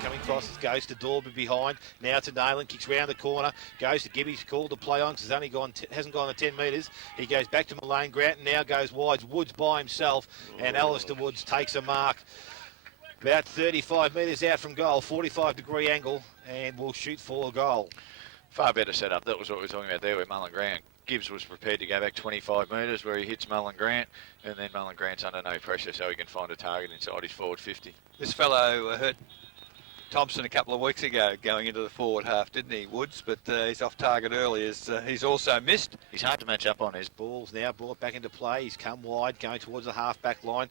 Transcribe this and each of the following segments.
Coming across, it goes to Dorby behind. Now to Nayland, kicks round the corner, goes to Gibby's called to play on because it's only hasn't gone the 10 metres. He goes back to Mullane Grant and now goes wide. Woods by himself, and Alistair Woods takes a mark about 35 metres out from goal, 45-degree angle, and will shoot for a goal. Far better setup. That was what we were talking about there with Mullen Grant. Gibbs was prepared to go back 25 metres where he hits Mullen Grant, and then Mullen Grant's under no pressure so he can find a target inside his forward 50. This fellow hurt Thompson a couple of weeks ago going into the forward half, didn't he, Woods? But he's off target early as he's also missed. He's hard to match up on. His ball's now brought back into play. He's come wide, going towards the half-back line.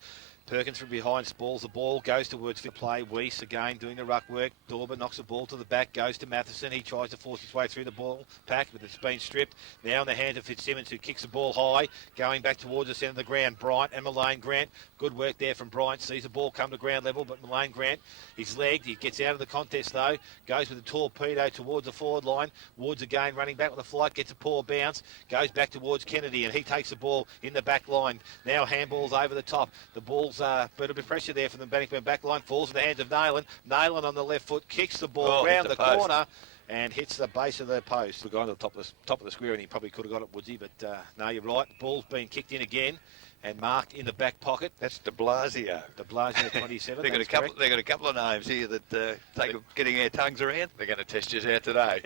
Perkins from behind spalls the ball, goes towards for play. Weiss again doing the ruck work. Dorber knocks the ball to the back, goes to Matheson. He tries to force his way through the ball pack, but it's been stripped. Now in the hands of Fitzsimmons, who kicks the ball high, going back towards the centre of the ground. Bryant and Mullane Grant. Good work there from Bryant. Sees the ball come to ground level, but Mullane Grant, he's legged. He gets out of the contest though. Goes with a torpedo towards the forward line. Woods again running back with a flight, gets a poor bounce. Goes back towards Kennedy, and he takes the ball in the back line. Now handballs over the top. The ball's but a bit of pressure there from the Bannockburn back line. Falls in the hands of Nayland. Nayland on the left foot kicks the ball round the corner and hits the base of the post. We're going to the top of the square, and he probably could have got it, Woodsy, but no, you're right. Ball's been kicked in again and marked in the back pocket. That's De Blasio. De Blasio 27. They've got a couple of names here that take getting their tongues around. They're going to test you out today.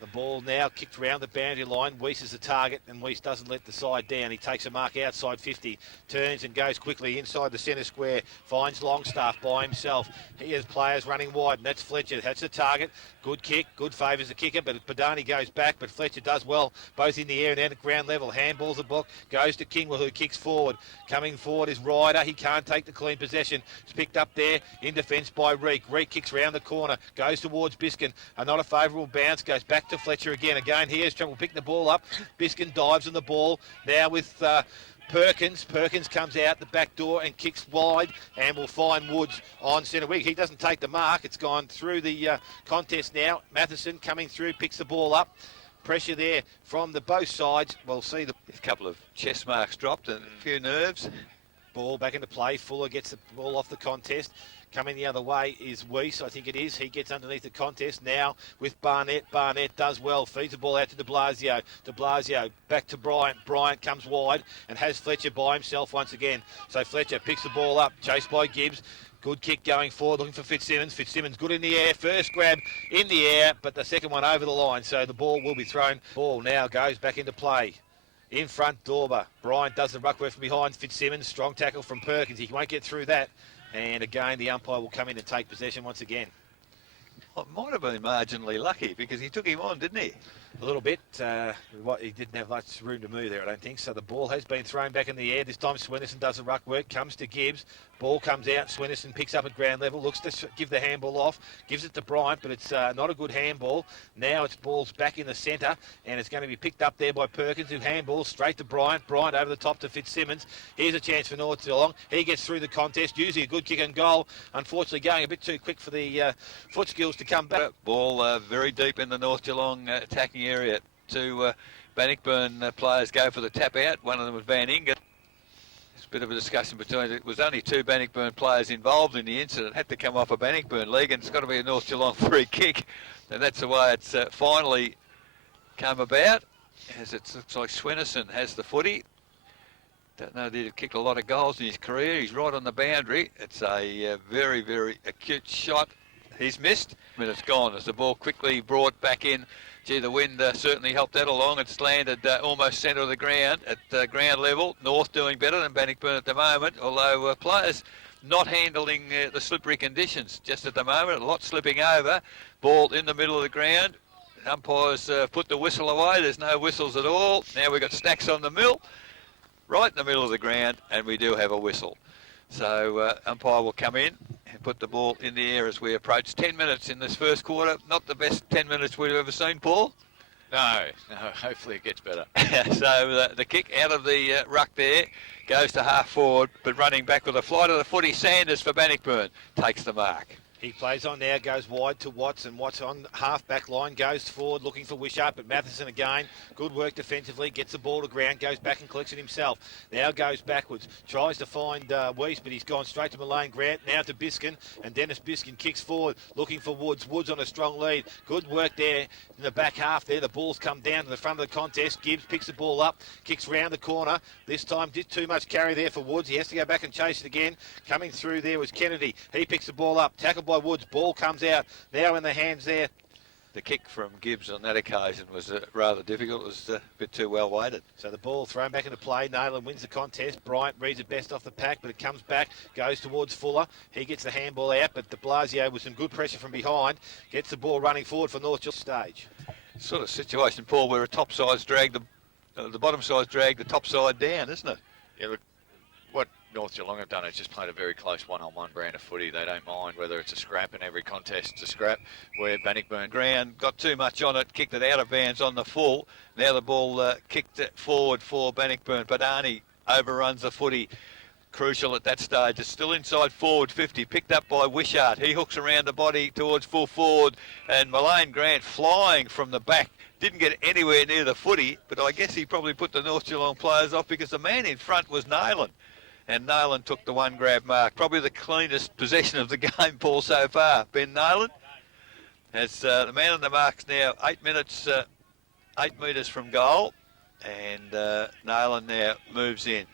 The ball now kicked round the boundary line. Weiss is the target, and Weiss doesn't let the side down. He takes a mark outside 50, turns and goes quickly inside the centre square, finds Longstaff by himself. He has players running wide, and that's Fletcher. That's the target. Good kick, good favours the kicker, but Padani goes back, but Fletcher does well, both in the air and at ground level. Handballs the block, goes to Kingwell, who kicks forward. Coming forward is Ryder. He can't take the clean possession. It's picked up there in defence by Reek. Reek kicks round the corner, goes towards Biskin. Not a favourable bounce, goes back to Fletcher again. Again, he has trouble picking the ball up. Biskin dives on the ball. Now with Perkins. Perkins comes out the back door and kicks wide and will find Woods on centre wing. He doesn't take the mark. It's gone through the contest now. Matheson coming through, picks the ball up. Pressure there from both sides. We'll see a couple of chest marks dropped and a few nerves. Ball back into play. Fuller gets the ball off the contest. Coming the other way is Weiss, I think it is. He gets underneath the contest now with Barnett. Barnett does well, feeds the ball out to De Blasio. De Blasio back to Bryant. Bryant comes wide and has Fletcher by himself once again. So Fletcher picks the ball up, chased by Gibbs. Good kick going forward, looking for Fitzsimmons. Fitzsimmons good in the air. First grab in the air, but the second one over the line. So the ball will be thrown. Ball now goes back into play. In front, Dorber. Bryant does the ruck work from behind Fitzsimmons. Strong tackle from Perkins. He won't get through that. And again, the umpire will come in and take possession once again. Well, it might have been marginally lucky because he took him on, didn't he? A little bit. He didn't have much room to move there, I don't think. So the ball has been thrown back in the air. This time Swinnison does the ruck work, comes to Gibbs. Ball comes out. Swinnison picks up at ground level, looks to give the handball off, gives it to Bryant, but it's not a good handball. Now it's ball's back in the centre, and it's going to be picked up there by Perkins, who handballs straight to Bryant. Bryant over the top to Fitzsimmons. Here's a chance for North Geelong. He gets through the contest, usually a good kick and goal. Unfortunately, going a bit too quick for the foot skills to come back. Ball very deep in the North Geelong attacking area. Two Bannockburn players go for the tap out. One of them was Van Ingen. There's a bit of a discussion between it. Was only two Bannockburn players involved in the incident. Had to come off a Bannockburn leg, and it's got to be a North Geelong free kick. And that's the way it's finally come about. As it looks like Swinnison has the footy. Don't know that he's kicked a lot of goals in his career. He's right on the boundary. It's a very, very acute shot. He's missed. I mean, it's gone as the ball quickly brought back in. Gee, the wind certainly helped that along. It's landed almost centre of the ground at ground level. North doing better than Bannockburn at the moment, although players not handling the slippery conditions just at the moment. A lot slipping over. Ball in the middle of the ground. Umpires put the whistle away. There's no whistles at all. Now we've got Stacks on the mill, right in the middle of the ground, and we do have a whistle. So umpire will come in and put the ball in the air as we approach 10 minutes in this first quarter. Not the best 10 minutes we've ever seen, Paul. No, hopefully it gets better. So the kick out of the ruck there goes to half forward, but running back with a flight of the footy. Sanders for Bannockburn takes the mark. He plays on now, goes wide to Watts, and Watts on half-back line, goes forward looking for Wishart, but Matheson again, good work defensively, gets the ball to ground, goes back and collects it himself. Now goes backwards, tries to find Weiss, but he's gone straight to Mullane Grant, now to Biskin, and Dennis Biskin kicks forward, looking for Woods. Woods on a strong lead. Good work there in the back half there. The ball's come down to the front of the contest. Gibbs picks the ball up, kicks round the corner. This time did too much carry there for Woods. He has to go back and chase it again. Coming through there was Kennedy. He picks the ball up, tackled by Woods. Ball comes out, now in the hands there. The kick from Gibbs on that occasion was rather difficult. It was a bit too well weighted. So the ball thrown back into play. Naylor wins the contest. Bryant reads it best off the pack, but it comes back, goes towards Fuller. He gets the handball out, but de Blasio with some good pressure from behind gets the ball running forward for North Geelong stage. Sort of situation, Paul, where a top side's dragged the bottom side's dragged the top side down, isn't it? Yeah, look, what North Geelong have done is just played a very close one-on-one brand of footy. They don't mind whether it's a scrap, and every contest it's a scrap. Where Bannockburn Ground got too much on it, kicked it out of bounds on the full. Now the ball kicked it forward for Bannockburn. Padani overruns the footy. Crucial at that stage. It's still inside forward 50, picked up by Wishart. He hooks around the body towards full forward, and Mullane Grant flying from the back. Didn't get anywhere near the footy, but I guess he probably put the North Geelong players off because the man in front was Nayland. And Nayland took the one grab mark. Probably the cleanest possession of the game, Paul, so far. Ben Nayland has the man on the marks now, 8 minutes, 8 metres from goal. And Nayland now moves in.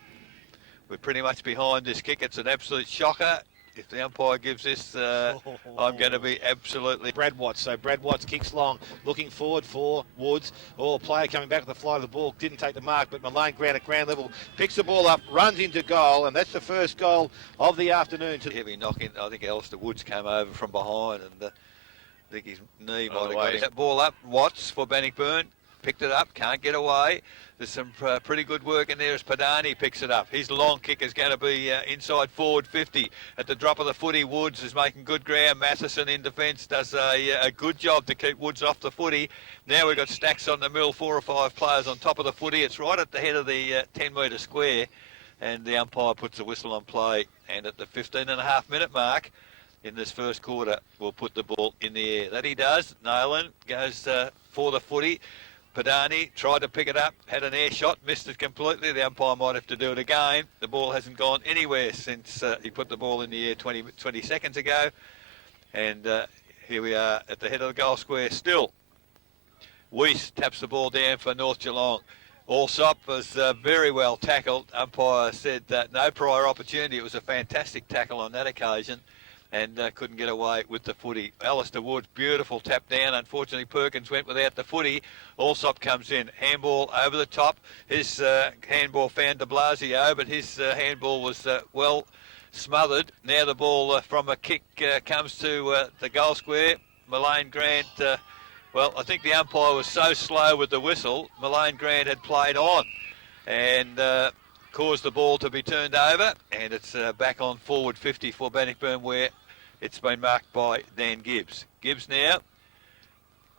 We're pretty much behind this kick. It's an absolute shocker. If the umpire gives this, I'm going to be absolutely... Brad Watts. So Brad Watts kicks long, looking forward for Woods. Player coming back with the fly of the ball. Didn't take the mark, but Mullane Grant at ground level picks the ball up, runs into goal, and that's the first goal of the afternoon. Heavy knock in. I think Alistair Woods came over from behind, and I think his knee might have got that ball up. Watts for Bannockburn. Picked it up, can't get away. There's some pretty good work in there as Padani picks it up. His long kick is going to be inside forward 50. At the drop of the footy, Woods is making good ground. Matheson in defence does a good job to keep Woods off the footy. Now we've got stacks on the mill, 4 or 5 players on top of the footy. It's right at the head of the 10-metre square, and the umpire puts the whistle on play. And at the 15.5-minute mark in this first quarter, we'll put the ball in the air. That he does. Nayland goes for the footy. Padani tried to pick it up, had an air shot, missed it completely. The umpire might have to do it again. The ball hasn't gone anywhere since he put the ball in the air 20 seconds ago. And here we are at the head of the goal square still. Weiss taps the ball down for North Geelong. Allsop was very well tackled. Umpire said that no prior opportunity. It was a fantastic tackle on that occasion, and couldn't get away with the footy. Alistair Woods, beautiful tap down. Unfortunately, Perkins went without the footy. Allsop comes in. Handball over the top. His handball found de Blasio, but his handball was well smothered. Now the ball from a kick comes to the goal square. Mullane Grant, well, I think the umpire was so slow with the whistle. Mullane Grant had played on and caused the ball to be turned over, and it's back on forward 50 for Bannockburn, where it's been marked by Dan Gibbs. Gibbs now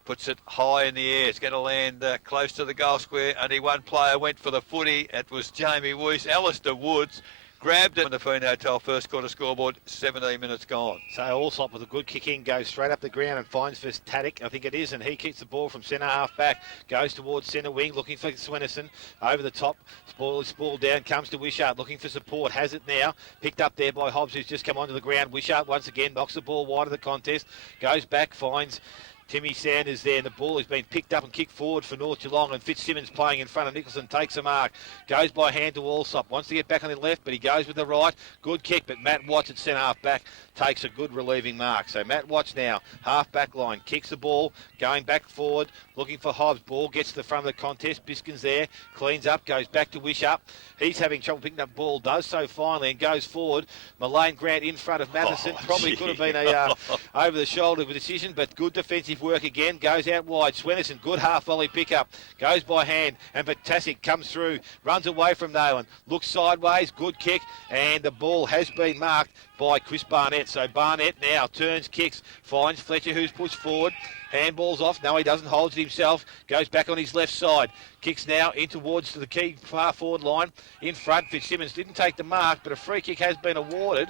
puts it high in the air. It's going to land close to the goal square. Only one player went for the footy. It was Jamie Weiss. Alistair Woods grabbed it on the Fern Hotel first quarter scoreboard, 17 minutes gone. So Allsop with a good kick in, goes straight up the ground and finds for Taddick, I think it is, and he kicks the ball from centre half back, goes towards centre wing, looking for Swenison, over the top, ball down, comes to Wishart, looking for support, has it now, picked up there by Hobbs, who's just come onto the ground. Wishart once again knocks the ball wide of the contest, goes back, finds Timmy Sanders there, and the ball has been picked up and kicked forward for North Geelong, and Fitzsimmons playing in front of Nicholson, takes a mark, goes by hand to Allsop, wants to get back on the left, but he goes with the right, good kick, but Matt Watts at centre half back takes a good relieving mark. So Matt Watts now, half back line, kicks the ball, going back forward, looking for Hobbs, ball gets to the front of the contest, Biskin's there, cleans up, goes back to Wishart, he's having trouble picking up ball, does so finally, and goes forward. Mullane Grant in front of Matheson, probably could have been a over the shoulder decision, but good defensive work again, goes out wide. Swenison, good half volley pickup, goes by hand, and Batasic comes through, runs away from Nayland, looks sideways, good kick, and the ball has been marked by Chris Barnett. So Barnett now turns, kicks, finds Fletcher, who's pushed forward, handball's off, no he doesn't, holds it himself, goes back on his left side, kicks now in towards the key far forward line, in front. Fitzsimmons didn't take the mark, but a free kick has been awarded.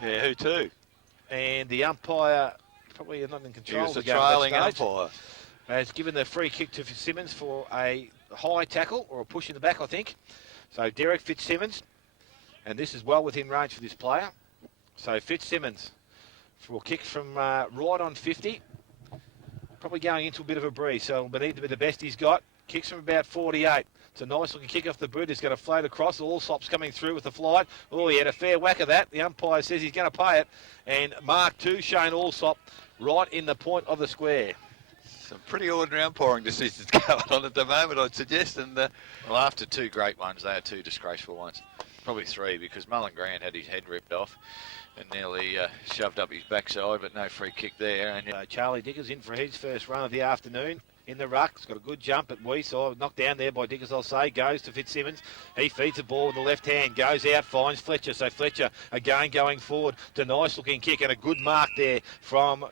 Yeah, who to? and the umpire probably not in control. He was the of the game at that trailing stage. umpire. Has given the free kick to Fitzsimmons for a high tackle or a push in the back, I think. So Derek Fitzsimmons, and this is well within range for this player. So Fitzsimmons for a kick from right on 50. Probably going into a bit of a breeze, so will need to be the best he's got. Kicks from about 48. It's a nice looking kick off the boot. It's going to float across. Allsop's coming through with the flight. Oh, he had a fair whack of that. The umpire says he's going to pay it. And Mark 2, Shane Allsop, right in the point of the square. Some pretty ordinary umpiring decisions going on at the moment, I'd suggest. And Well, after 2 great ones, they had 2 disgraceful ones. Probably 3, because Mullen Grant had his head ripped off and nearly shoved up his backside, but no free kick there. And Charlie Dickers in for his first run of the afternoon. In the ruck, he's got a good jump at Weiss. Knocked down there by Dickers, I'll say. Goes to Fitzsimmons. He feeds the ball with the left hand. Goes out, finds Fletcher. So Fletcher again going forward. To nice looking kick and a good mark there from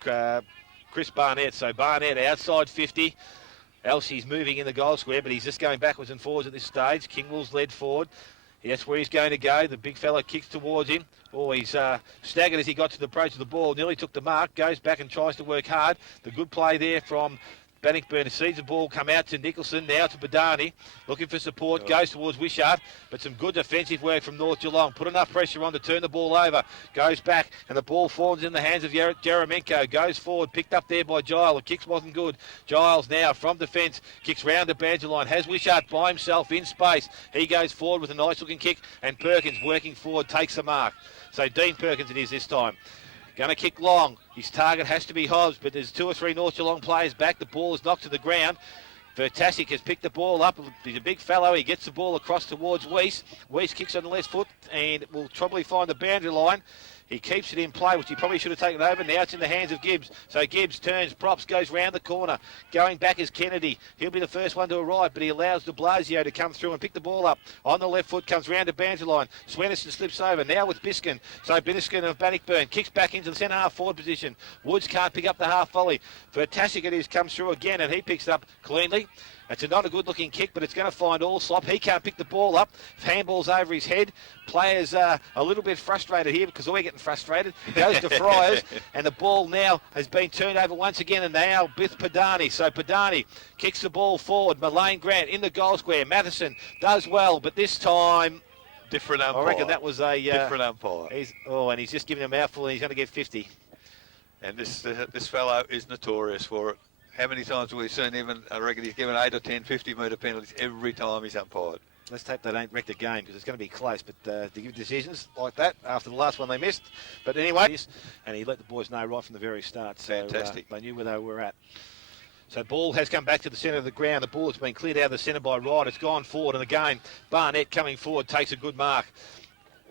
Chris Barnett. So Barnett outside 50. Elsie's moving in the goal square, but he's just going backwards and forwards at this stage. Kingwell's led forward. That's where he's going to go. The big fella kicks towards him. Oh, he's staggered as he got to the approach of the ball. Nearly took the mark. Goes back and tries to work hard. The good play there from Bannockburn sees the ball come out to Nicholson, now to Badani, looking for support, goes towards Wishart, but some good defensive work from North Geelong. Put enough pressure on to turn the ball over, goes back, and the ball falls in the hands of Jeremenko, goes forward, picked up there by Giles. The kicks wasn't good. Giles now from defence, kicks round the boundary line, has Wishart by himself in space. He goes forward with a nice looking kick, and Perkins working forward takes the mark. So Dean Perkins it is this time. Going to kick long. His target has to be Hobbs, but there's 2 or 3 North Geelong players back. The ball is knocked to the ground. Vertasic has picked the ball up. He's a big fellow. He gets the ball across towards Weiss. Weiss kicks on the left foot and will probably find the boundary line. He keeps it in play, which he probably should have taken over. Now it's in the hands of Gibbs. So Gibbs turns, props, goes round the corner. Going back is Kennedy. He'll be the first one to arrive, but he allows de Blasio to come through and pick the ball up. On the left foot, comes round the boundary line. Swenison slips over. Now with Biskin. So Biskin of Bannockburn kicks back into the centre half forward position. Woods can't pick up the half volley. Vertasic it is, comes through again, and he picks it up cleanly. It's not a good-looking kick, but it's going to find Allsop. He can't pick the ball up. Handball's over his head. Players are a little bit frustrated here because we're getting frustrated. Goes to Friars, and the ball now has been turned over once again, and now with Padani. So Padani kicks the ball forward. Mullane Grant in the goal square. Matheson does well, but this time... different umpire. I reckon that was a... different umpire. And he's just giving a mouthful, and he's going to get 50. And this fellow is notorious for it. How many times have we seen him? And I reckon he's given 8 or 10 50-metre penalties every time he's umpired. Let's hope they don't wreck the game because it's going to be close. But to give decisions like that after the last one they missed. But anyway, and he let the boys know right from the very start. So fantastic. They knew where they were at. So ball has come back to the centre of the ground. The ball has been cleared out of the centre by Wright. It's gone forward. And again, Barnett coming forward takes a good mark.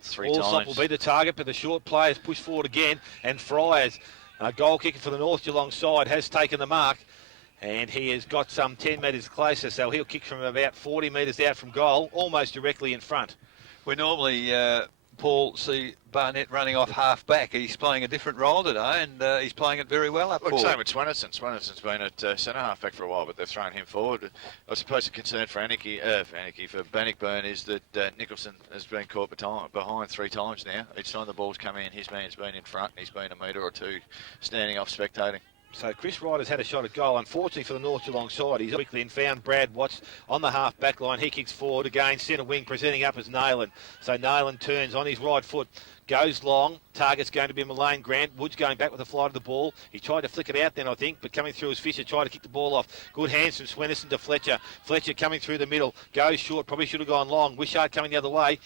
3 Allsop times. will be the target, but the short players push forward again. And Friars, goal kicker for the North Geelong side, has taken the mark. And he has got some 10 metres closer, so he'll kick from about 40 metres out from goal, almost directly in front. We normally, Paul, see Barnett running off half-back. He's playing a different role today, and he's playing it very well up Look, forward. same with Swenison. Swenison's been at centre half-back for a while, but they've thrown him forward. I suppose the concern for Bannockburn is that Nicholson has been caught behind 3 times now. Each time the ball's come in, his man's been in front, and he's been a metre or 2 standing off spectating. So Chris Wright has had a shot at goal. Unfortunately for the North Geelong side, he's quickly and found Brad Watts on the half-back line. He kicks forward again, centre wing, presenting up as Nayland. So Nayland turns on his right foot, goes long. Target's going to be Mullane Grant. Woods going back with the flight of the ball. He tried to flick it out then, I think, but coming through as Fisher tried to kick the ball off. Good hands from Swenison to Fletcher. Fletcher coming through the middle, goes short, probably should have gone long. Wishart coming the other way.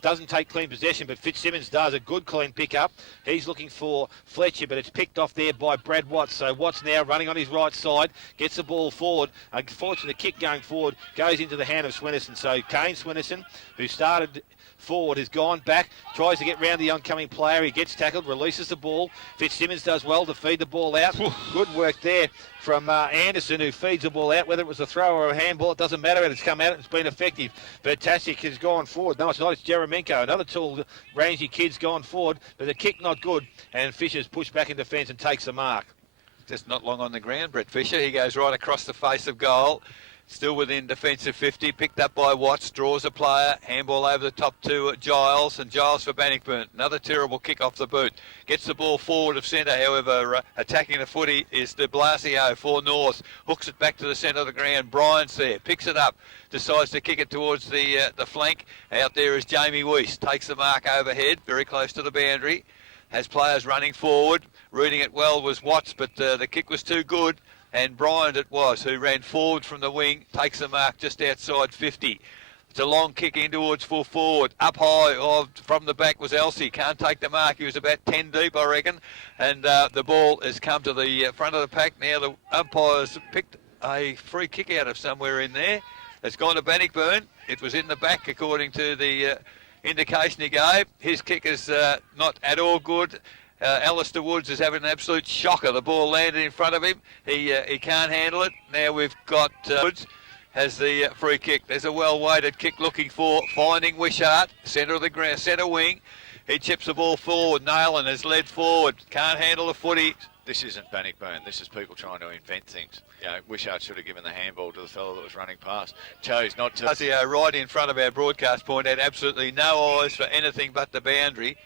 Doesn't take clean possession, but Fitzsimmons does a good clean pick-up. He's looking for Fletcher, but it's picked off there by Brad Watts. So Watts now running on his right side, gets the ball forward. Unfortunately, the kick going forward goes into the hand of Swenison. So Kane Swenison, who started forward, has gone back, tries to get round the oncoming player. He gets tackled, releases the ball. Fitzsimmons does well to feed the ball out. Good work there from Anderson, who feeds the ball out. Whether it was a throw or a handball, it doesn't matter. It's come out. It's been effective. Vertasic has gone forward. No, it's not. It's Jeremenko. Another tall, rangy kid's gone forward, but the kick not good. And Fisher's pushed back in defence and takes the mark. Just not long on the ground, Brett Fisher. He goes right across the face of goal. Still within defensive 50, picked up by Watts, draws a player, handball over the top to Giles, and Giles for Bannockburn. Another terrible kick off the boot. Gets the ball forward of centre, however, attacking the footy is de Blasio for North. Hooks it back to the centre of the ground. Bryant's there, picks it up, decides to kick it towards the flank. Out there is Jamie Weiss, takes the mark overhead, very close to the boundary. Has players running forward. Reading it well was Watts, but the kick was too good. And Bryant it was, who ran forward from the wing, takes the mark just outside 50. It's a long kick in towards full forward. Up high from the back was Elsey. Can't take the mark. He was about 10 deep, I reckon. And the ball has come to the front of the pack. Now the umpire's picked a free kick out of somewhere in there. It's gone to Bannockburn. It was in the back, according to the indication he gave. His kick is not at all good. Alistair Woods is having an absolute shocker. The ball landed in front of him. He can't handle it. Now we've got Woods has the free kick. There's a well-weighted kick looking for finding Wishart, centre of the ground, centre wing. He chips the ball forward. Nayland has led forward. Can't handle the footy. This isn't Bannockburn. This is people trying to invent things. You know, Wishart should have given the handball to the fellow that was running past. Chose not to. Blasio, right in front of our broadcast point, had absolutely no eyes for anything but the boundary.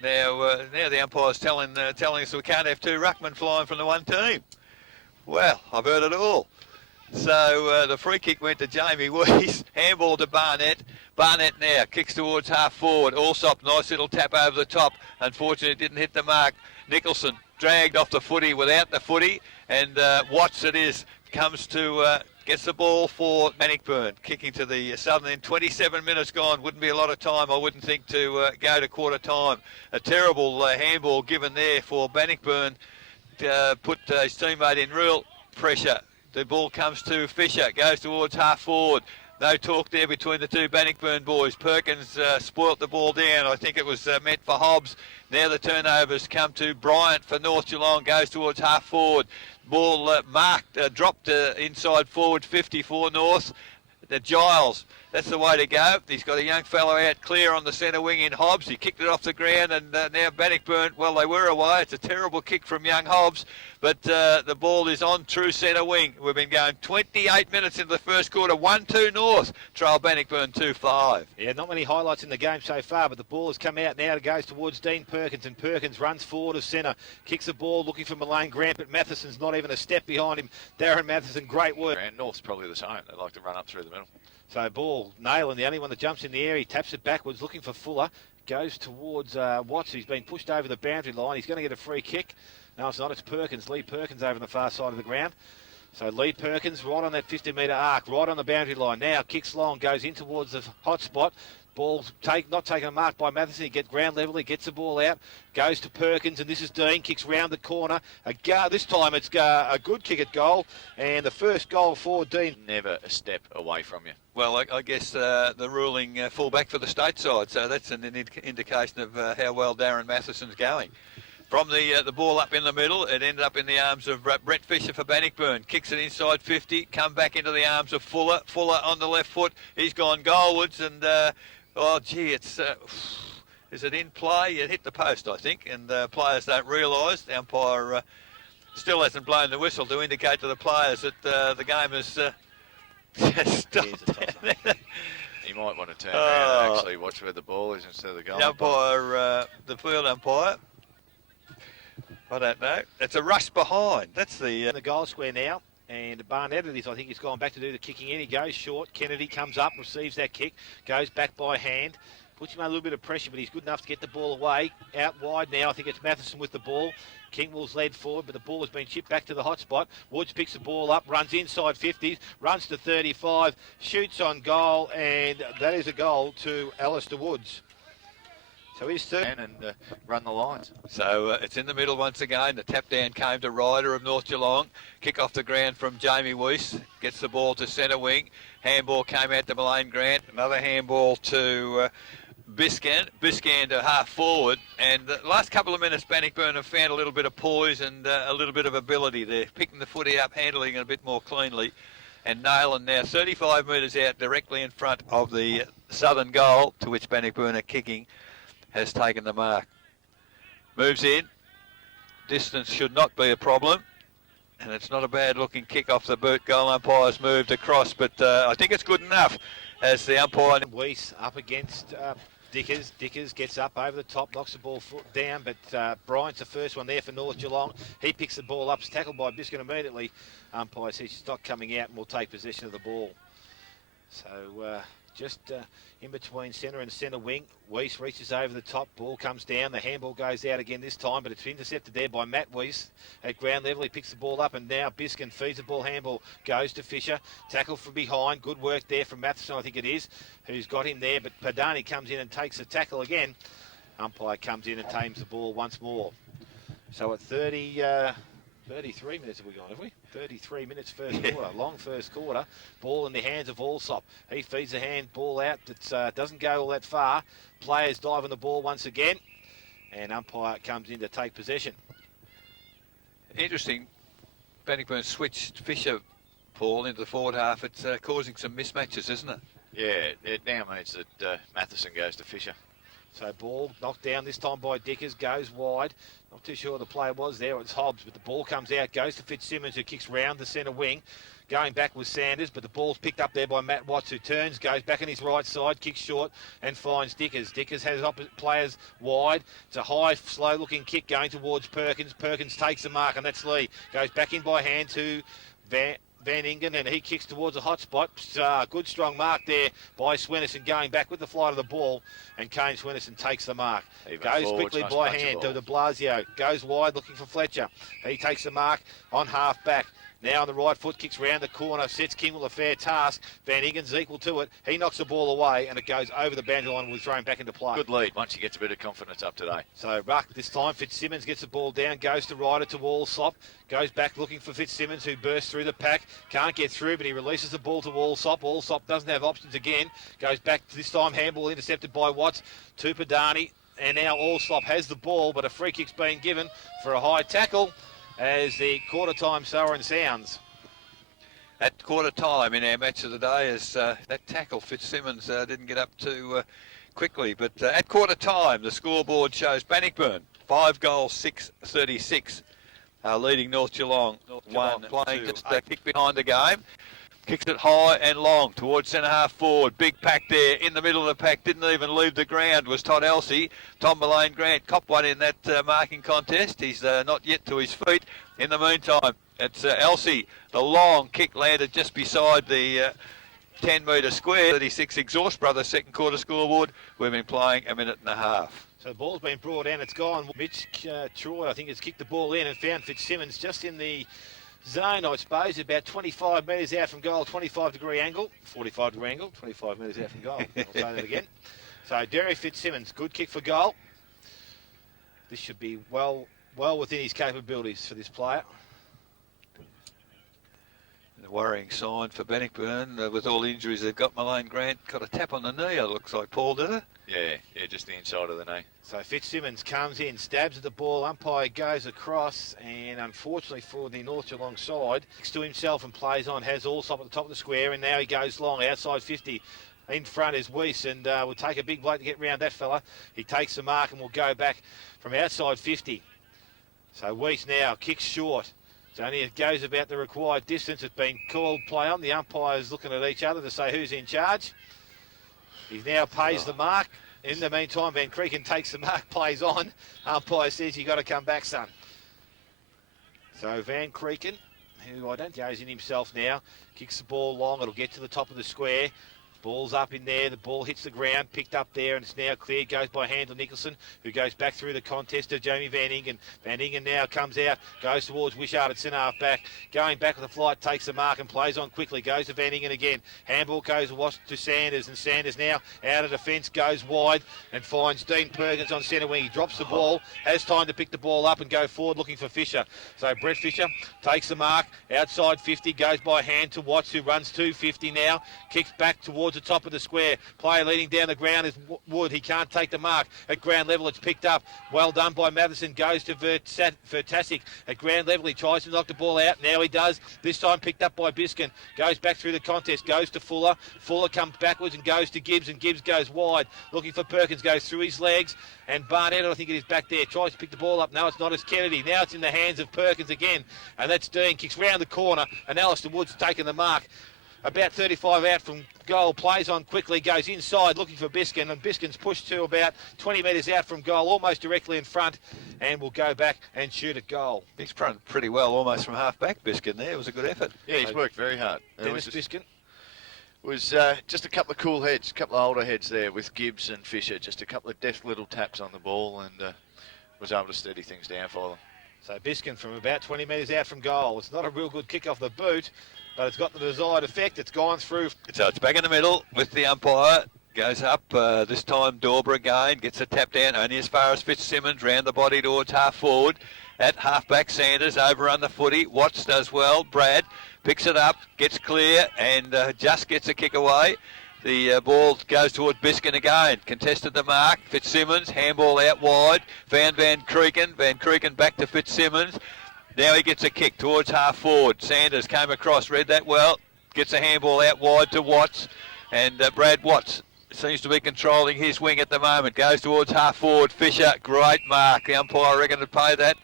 Now the umpire's telling us we can't have two ruckmen flying from the one team. Well, I've heard it all. So the free kick went to Jamie Weiss, handball to Barnett. Barnett now kicks towards half forward. Allsop, nice little tap over the top. Unfortunately, didn't hit the mark. Nicholson dragged off the footy without the footy, and Watts it is comes to. Gets the ball for Bannockburn, kicking to the southern end. 27 minutes gone. Wouldn't be a lot of time, I wouldn't think, to go to quarter time. A terrible handball given there for Bannockburn to put his teammate in real pressure. The ball comes to Fisher, goes towards half forward. No talk there between the two Bannockburn boys. Perkins spoilt the ball down. I think it was meant for Hobbs. Now the turnovers come to Bryant for North Geelong, goes towards half forward. Ball dropped inside forward 54 North. The Giles, that's the way to go. He's got a young fellow out clear on the centre wing in Hobbs. He kicked it off the ground, and now Bannockburn, well, they were away. It's a terrible kick from young Hobbs, but the ball is on true centre wing. We've been going 28 minutes into the first quarter. 1-2 North. Trail Bannockburn 2-5. Yeah, not many highlights in the game so far, but the ball has come out now. It goes towards Dean Perkins, and Perkins runs forward of centre. Kicks the ball looking for Mullane Grant, but Matheson's not even a step behind him. Darren Matheson, great work. And North's probably the same. They like to run up through the middle. So ball, Nayland, the only one that jumps in the air. He taps it backwards, looking for Fuller. Goes towards Watts. He's been pushed over the boundary line. He's going to get a free kick. No, it's not. It's Perkins. Lee Perkins over on the far side of the ground. So Lee Perkins right on that 50-metre arc, right on the boundary line. Now kicks long, goes in towards the hot spot. Ball's not taking a mark by Matheson. He gets ground level. He gets the ball out. Goes to Perkins, and this is Dean. Kicks round the corner. This time it's a good kick at goal. And the first goal for Dean. Never a step away from you. Well, I guess the ruling full-back for the state side. So that's an indication of how well Darren Matheson's going. From the ball up in the middle, it ended up in the arms of Brett Fisher for Bannockburn. Kicks it inside 50. Come back into the arms of Fuller. Fuller on the left foot. He's gone goalwards, and... oh, gee, it's... is it in play? It hit the post, I think, and players don't realise. The umpire still hasn't blown the whistle to indicate to the players that the game has stopped. You might want to turn around and actually watch where the ball is instead of the goal. The umpire, the field umpire, I don't know. It's a rush behind. That's the goal square now. And Barnett it is, I think he's gone back to do the kicking in. He goes short. Kennedy comes up, receives that kick, goes back by hand. Puts him under a little bit of pressure, but he's good enough to get the ball away. Out wide now, I think it's Matheson with the ball. Kingwell's led forward, but the ball has been chipped back to the hot spot. Woods picks the ball up, runs inside 50s, runs to 35, shoots on goal, and that is a goal to Alistair Woods. So he's third. And run the lines. So it's in the middle once again. The tap down came to Ryder of North Geelong. Kick off the ground from Jamie Weiss. Gets the ball to centre wing. Handball came out to Mullane Grant. Another handball to Biscan. Biscan to half forward. And the last couple of minutes, Bannockburn have found a little bit of poise and a little bit of ability there. Picking the footy up, handling it a bit more cleanly. And Nayland now 35 metres out directly in front of the southern goal, to which Bannockburn are kicking, has taken the mark. Moves in. Distance should not be a problem. And it's not a bad looking kick off the boot. Goal umpire's moved across, but I think it's good enough as the umpire. Weiss up against Dickers. Dickers gets up over the top, knocks the ball down, but Bryant's the first one there for North Geelong. He picks the ball up, is tackled by Biscuit immediately. Umpire says she's not coming out and will take possession of the ball. So just in between centre and centre wing. Weiss reaches over the top, ball comes down, the handball goes out again this time, but it's intercepted there by Matt Weiss at ground level. He picks the ball up, and now Biskin feeds the ball, handball goes to Fisher, tackle from behind, good work there from Matheson, I think it is, who's got him there, but Padani comes in and takes the tackle again. Umpire comes in and tames the ball once more. So at 33 minutes have we gone, have we? 33 minutes first quarter, long first quarter. Ball in the hands of Allsop. He feeds the hand ball out that doesn't go all that far. Players dive on the ball once again, and umpire comes in to take possession. Interesting. Bannockburn switched Fisher, Paul, into the forward half. It's causing some mismatches, isn't it? Yeah, it now means that Matheson goes to Fisher. So ball knocked down this time by Dickers, goes wide. Not too sure the play was there. It's Hobbs, but the ball comes out, goes to Fitzsimmons, who kicks round the centre wing. Going back with Sanders, but the ball's picked up there by Matt Watts, who turns, goes back on his right side, kicks short, and finds Dickers. Dickers has opposite players wide. It's a high, slow-looking kick going towards Perkins. Perkins takes the mark, and that's Lee. Goes back in by hand to Van Ingen, and he kicks towards a hot spot. Good strong mark there by Swenison, going back with the flight of the ball, and Kane Swenison takes the mark. Goes quickly by hand to de Blasio, goes wide looking for Fletcher. He takes the mark on half back. Now on the right foot, kicks round the corner, sets King a fair task. Van Ingen's equal to it. He knocks the ball away, and it goes over the boundary line and was thrown back into play. Good lead once he gets a bit of confidence up today. So Ruck this time, Fitzsimmons gets the ball down, goes to Ryder to Allsop, goes back looking for Fitzsimmons, who bursts through the pack, can't get through, but he releases the ball to Allsop. Allsop doesn't have options again, goes back this time, handball intercepted by Watts to Padani, and now Allsop has the ball, but a free kick's been given for a high tackle as the quarter time siren sounds. At quarter time in our match of the day, as that tackle Fitzsimmons didn't get up too quickly, but at quarter time the scoreboard shows Bannockburn 5 goals 6-36 leading North Geelong. One playing just a kick behind the game, kicks it high and long towards centre half forward. Big pack there in the middle of the pack, didn't even leave the ground, was Todd Elsey. Tom Mullane Grant copped one in that marking contest. He's not yet to his feet. In the meantime, it's Elsey. The long kick landed just beside the 10-metre square. 36 Exhaust Brothers second quarter scoreboard. We've been playing a minute and a half. So the ball's been brought in, it's gone. Mitch Troy, I think, has kicked the ball in and found Fitzsimmons just in the zone, I suppose, about 25 metres out from goal, 25-degree angle, 45-degree angle, 25 metres out from goal. I'll say that again. So Derry Fitzsimmons, good kick for goal. This should be well within his capabilities for this player. A worrying sign for Bannockburn with all the injuries they've got. Mullane Grant got a tap on the knee, it looks like, Paul, did it? Yeah, just the inside of the knee. So Fitzsimmons comes in, stabs at the ball, umpire goes across, and unfortunately for the North Geelong side, kicks to himself and plays on, has Allsop at the top of the square, and now he goes long, outside 50. In front is Weiss, and will take a big bloke to get round that fella. He takes the mark and will go back from outside 50. So Weiss now kicks short. So only it goes about the required distance. It's been called play on. The umpires looking at each other to say who's in charge. He now pays the mark. In the meantime, Van Creeken takes the mark, plays on. Umpire says, you got to come back, son. So Van Creeken, who I don't think is in himself now, kicks the ball long. It'll get to the top of the square. Ball's up in there, the ball hits the ground, picked up there, and it's now cleared, goes by hand to Nicholson, who goes back through the contest to Jamie Van Ingen. Van Ingen now comes out, goes towards Wishart at centre half back, going back with the flight, takes the mark and plays on quickly, goes to Van Ingen again. Handball goes to Sanders, and Sanders now out of defence, goes wide and finds Dean Perkins on centre wing. He drops the ball, has time to pick the ball up and go forward looking for Fisher. So Brett Fisher takes the mark, outside 50, goes by hand to Watts, who runs to 50 now, kicks back towards towards the top of the square. Player leading down the ground is Wood. He can't take the mark. At ground level, it's picked up. Well done by Matheson. Goes to Vertasic. At ground level, he tries to knock the ball out. Now he does. This time picked up by Biskin. Goes back through the contest. Goes to Fuller. Fuller comes backwards and goes to Gibbs, and Gibbs goes wide. Looking for Perkins. Goes through his legs. And Barnett, I think it is back there, tries to pick the ball up. No, it's not. It's Kennedy. Now it's in the hands of Perkins again. And that's Dean. Kicks round the corner. And Alistair Wood's taken the mark. About 35 out from goal. Plays on quickly. Goes inside looking for Biskin. And Biskin's pushed to about 20 metres out from goal. Almost directly in front. And will go back and shoot at goal. He's run pretty well almost from half back, Biskin there. It was a good effort. Yeah, he's worked very hard. Dennis Biskin. Was just a couple of cool heads, a couple of older heads there with Gibbs and Fisher. Just a couple of deft little taps on the ball, and was able to steady things down for them. So Biskin from about 20 metres out from goal. It's not a real good kick off the boot, but it's got the desired effect. It's gone through. So it's back in the middle with the umpire. Goes up, this time Dauber again, gets a tap down only as far as Fitzsimmons, round the body towards half forward. At half-back, Sanders overrun the footy. Watts does well. Brad picks it up, gets clear, and just gets a kick away. The ball goes towards Biskin again. Contested the mark. Fitzsimmons, handball out wide. Found Van Kreken. Van Kreken back to Fitzsimmons. Now he gets a kick towards half forward. Sanders came across, read that well. Gets a handball out wide to Watts. And Brad Watts seems to be controlling his wing at the moment. Goes towards half forward. Fisher, great mark. The umpire reckoned to pay that.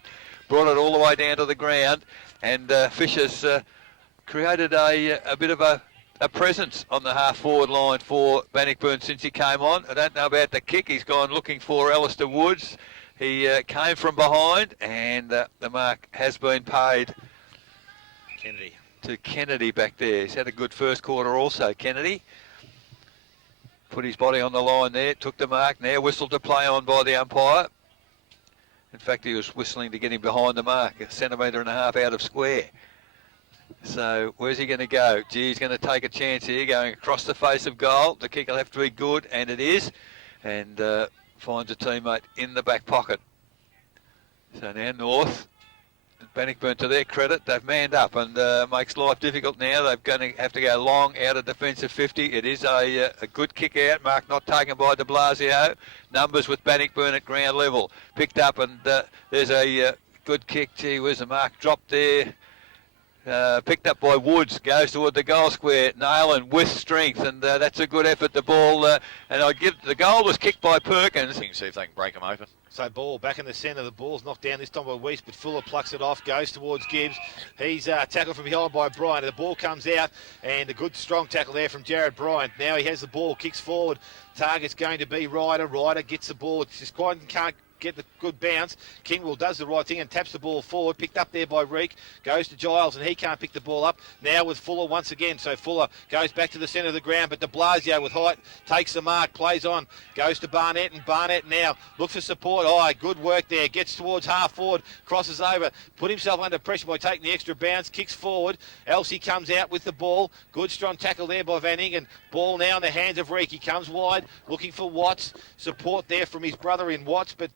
Brought it all the way down to the ground. And Fisher's created a bit of a presence on the half-forward line for Bannockburn since he came on. I don't know about the kick. He's gone looking for Alistair Woods. He came from behind, and the mark has been paid to Kennedy back there. He's had a good first quarter also, Kennedy. Put his body on the line there, took the mark. Now whistled to play on by the umpire. In fact, he was whistling to get him behind the mark, 1.5 centimetres out of square. So where's he going to go? Gee, he's going to take a chance here, going across the face of goal. The kick will have to be good, and it is. And finds a teammate in the back pocket. So now North, Bannockburn, to their credit, they've manned up and makes life difficult now. They're going to have to go long out of defensive 50. It is a good kick out. Mark not taken by de Blasio. Numbers with Bannockburn at ground level. Picked up, and there's a good kick. Gee whiz, the mark dropped there. Picked up by Woods, goes toward the goal square. Nailing with strength, and that's a good effort. The ball, and the goal was kicked by Perkins. You can see if they can break them open. So ball back in the centre. The ball's knocked down this time by Weiss, but Fuller plucks it off, goes towards Gibbs. He's tackled from behind by Bryant. The ball comes out, and a good strong tackle there from Jared Bryant. Now he has the ball, kicks forward. Target's going to be Ryder. Ryder gets the ball. It's just quite can't get the good bounce. Kingwell does the right thing and taps the ball forward. Picked up there by Reek. Goes to Giles, and he can't pick the ball up. Now with Fuller once again. So Fuller goes back to the centre of the ground, but de Blasio with height takes the mark, plays on. Goes to Barnett, and Barnett now looks for support. Oh, good work there. Gets towards half forward. Crosses over. Put himself under pressure by taking the extra bounce. Kicks forward. Elsie comes out with the ball. Good strong tackle there by Van Ingen. Ball now in the hands of Reek. He comes wide looking for Watts. Support there from his brother in Watts, but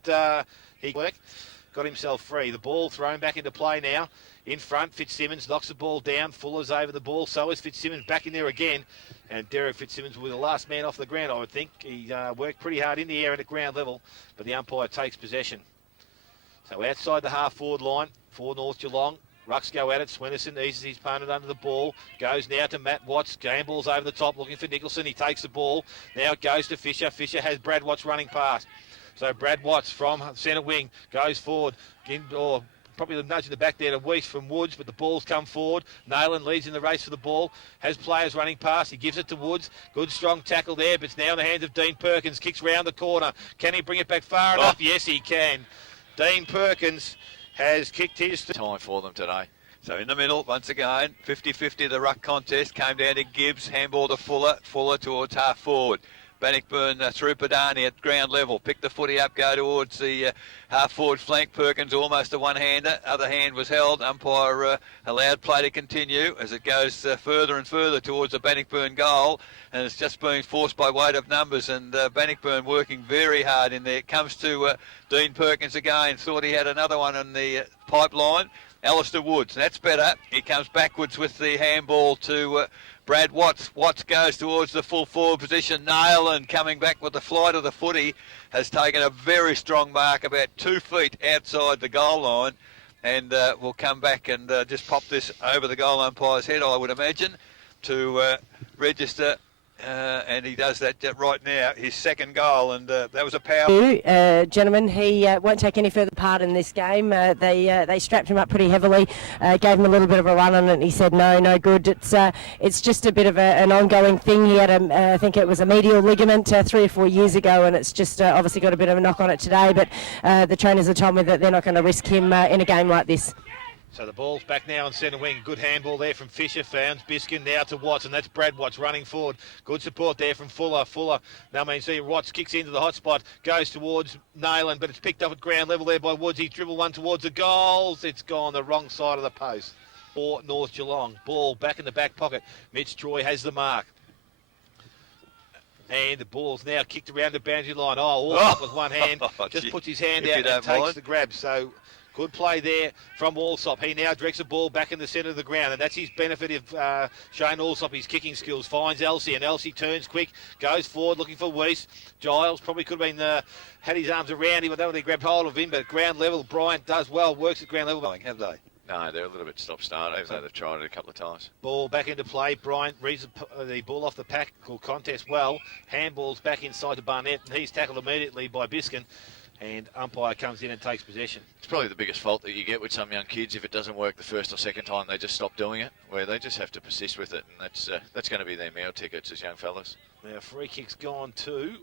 he got himself free. The ball thrown back into play now. In front, Fitzsimmons knocks the ball down. Fuller's over the ball. So is Fitzsimmons back in there again. And Derek Fitzsimmons was the last man off the ground, I would think. He worked pretty hard in the air and at ground level, but the umpire takes possession. So outside the half-forward line for North Geelong. Rucks go at it. Swenderson eases his opponent under the ball. Goes now to Matt Watts. Gamble's over the top looking for Nicholson. He takes the ball. Now it goes to Fisher. Fisher has Brad Watts running past. So Brad Watts from centre wing goes forward. Probably the nudge in the back there to Weiss from Woods, but the ball's come forward. Nayland leads in the race for the ball. Has players running past. He gives it to Woods. Good strong tackle there, but it's now in the hands of Dean Perkins. Kicks round the corner. Can he bring it back far enough? Yes, he can. Dean Perkins has kicked his time for them today. So in the middle, once again, 50-50 the ruck contest. Came down to Gibbs, handball to Fuller. Fuller towards half forward. Bannockburn through Padani at ground level. Pick the footy up, go towards the half-forward flank. Perkins almost a one-hander. Other hand was held. Umpire allowed play to continue as it goes further and further towards the Bannockburn goal. And it's just being forced by weight of numbers. And Bannockburn working very hard in there. It comes to Dean Perkins again. Thought he had another one in the pipeline. Alistair Woods. That's better. He comes backwards with the handball to Brad Watts. Watts goes towards the full forward position. Nayland coming back with the flight of the footy has taken a very strong mark about 2 feet outside the goal line, and will come back and just pop this over the goal umpire's head, I would imagine, to register. And he does that right now, his second goal, and that was a power. Gentlemen, he won't take any further part in this game. They strapped him up pretty heavily, gave him a little bit of a run on it, and he said no good. It's just a bit of an ongoing thing. He had I think it was a medial ligament 3 or 4 years ago, and it's just obviously got a bit of a knock on it today, but the trainers have told me that they're not going to risk him in a game like this. So the ball's back now on centre wing. Good handball there from Fisher. Found Biskin now to Watts, and that's Brad Watts running forward. Good support there from Fuller. Now see Watts kicks into the hot spot, goes towards Nayland, but it's picked up at ground level there by Woods. He's dribbled one towards the goals. It's gone the wrong side of the post for North Geelong. Ball back in the back pocket. Mitch Troy has the mark. And the ball's now kicked around the boundary line. All up with one hand. Just puts his hand out and takes the grab. So good play there from Allsop. He now directs the ball back in the centre of the ground, and that's his benefit of Shane Allsop, his kicking skills. Finds Elsie, and Elsie turns quick, goes forward looking for Weiss. Giles probably could have been had his arms around him, but they grabbed hold of him. But ground level, Bryant does well, works at ground level. Have they? No, they're a little bit stop-start, even though they've tried it a couple of times. Ball back into play. Bryant reads the ball off the pack, or contest well. Handballs back inside to Barnett, and he's tackled immediately by Biskin. And umpire comes in and takes possession. It's probably the biggest fault that you get with some young kids. If it doesn't work the first or second time, they just stop doing it, where they just have to persist with it. And that's going to be their meal tickets as young fellas. Now, free kick's gone to...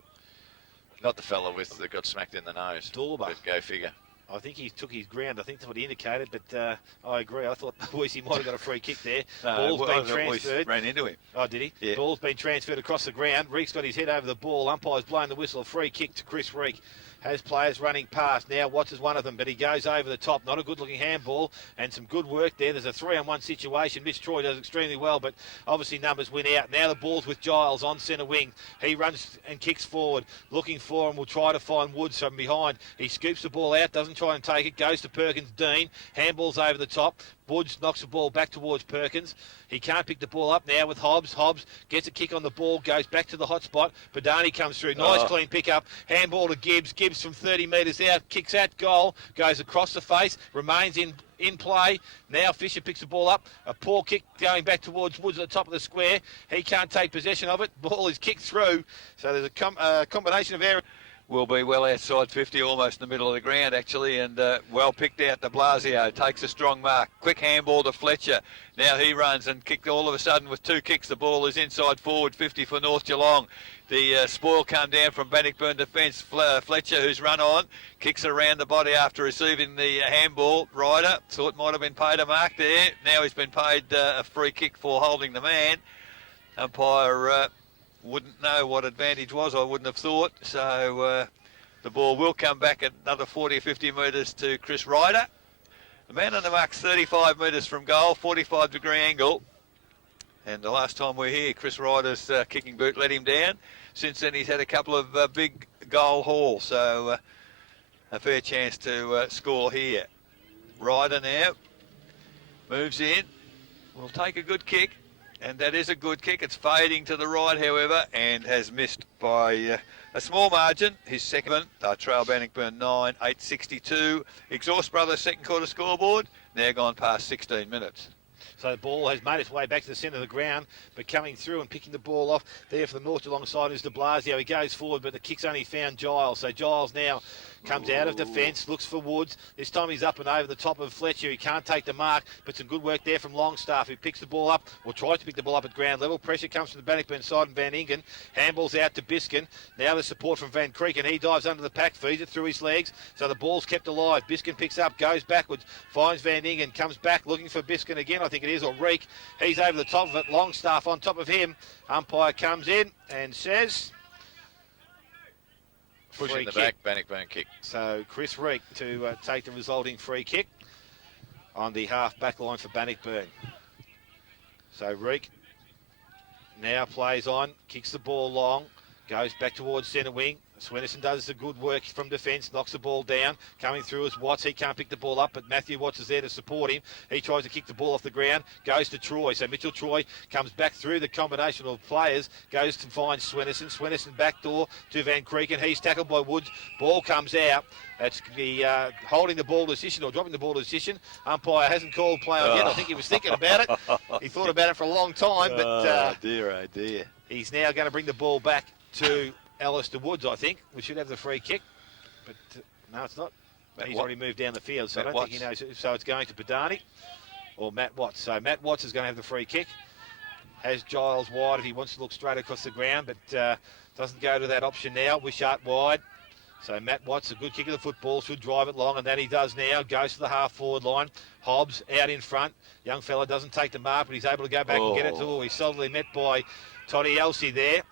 Not the fella that got smacked in the nose. Dorber. But go figure. I think he took his ground. I think that's what he indicated, but I agree. I thought he might have got a free kick there. Ball's been transferred. Ran into him. Oh, did he? Yeah. Ball's been transferred across the ground. Reek's got his head over the ball. Umpire's blown the whistle. A free kick to Chris Reek. Has players running past. Now Watts is one of them, but he goes over the top. Not a good-looking handball, and some good work there. There's a 3-on-1 situation. Mitch Troy does extremely well, but obviously numbers win out. Now the ball's with Giles on centre wing. He runs and kicks forward, looking for him. Will try to find Woods from behind. He scoops the ball out, doesn't try and take it. Goes to Perkins. Dean. Handball's over the top. Woods knocks the ball back towards Perkins. He can't pick the ball up now with Hobbs. Hobbs gets a kick on the ball, goes back to the hot spot. Badani comes through. Nice clean pick up. Handball to Gibbs. Gibbs from 30 metres out. Kicks at goal. Goes across the face. Remains in play. Now Fisher picks the ball up. A poor kick going back towards Woods at the top of the square. He can't take possession of it. Ball is kicked through. So there's a combination of errors. Will be well outside 50, almost in the middle of the ground actually, and well picked out. De Blasio takes a strong mark. Quick handball to Fletcher. Now he runs and kicked all of a sudden with 2 kicks. The ball is inside forward 50 for North Geelong. The spoil come down from Bannockburn defence. Fletcher, who's run on, kicks around the body after receiving the handball. Ryder thought might have been paid a mark there. Now he's been paid a free kick for holding the man. Umpire wouldn't know what advantage was, I wouldn't have thought. So the ball will come back at another 40 or 50 metres to Chris Ryder. The man on the mark's 35 metres from goal, 45-degree angle. And the last time we were here, Chris Ryder's kicking boot let him down. Since then, he's had a couple of big goal hauls, so a fair chance to score here. Ryder now moves in, will take a good kick. And that is a good kick. It's fading to the right, however, and has missed by a small margin. His second, trail Bannockburn 9-8-62. Exhaust Brothers second quarter scoreboard, now gone past 16 minutes. So the ball has made its way back to the centre of the ground, but coming through and picking the ball off there for the North Geelong side is De Blasio. He goes forward, but the kick's only found Giles. So Giles now comes out of defence, looks for Woods. This time he's up and over the top of Fletcher. He can't take the mark, but some good work there from Longstaff, who picks the ball up, or tries to pick the ball up at ground level. Pressure comes from the Bannockburn side and Van Ingen. Handballs out to Biskin. Now the support from Van Creek, and he dives under the pack, feeds it through his legs. So the ball's kept alive. Biskin picks up, goes backwards, finds Van Ingen, comes back looking for Biskin again, I think it is, or Reek. He's over the top of it. Longstaff on top of him. Umpire comes in and says... Pushing the back, Bannockburn kick. So Chris Reek to take the resulting free kick on the half back line for Bannockburn. So Reek now plays on, kicks the ball long, Goes back towards centre wing. Swenson does the good work from defence, knocks the ball down. Coming through is Watts. He can't pick the ball up, but Matthew Watts is there to support him. He tries to kick the ball off the ground, goes to Troy. So Mitchell Troy comes back through the combination of players, goes to find Swenson. Swenson backdoor to Van Creeken. He's tackled by Woods. Ball comes out. That's the holding the ball decision or dropping the ball decision. Umpire hasn't called play on yet. I think he was thinking about it. He thought about it for a long time, but dear, oh dear. He's now going to bring the ball back to Alistair Woods, I think. We should have the free kick, but no, it's not. He's already moved down the field, so I don't think he knows. So it's going to Badani or Matt Watts. So Matt Watts is going to have the free kick. Has Giles wide if he wants to look straight across the ground, but doesn't go to that option now. Wishart wide. So Matt Watts, a good kick of the football, should drive it long, and that he does now. Goes to the half-forward line. Hobbs out in front. Young fella doesn't take the mark, but he's able to go back and get it to. He's solidly met by Toddy Elsey there.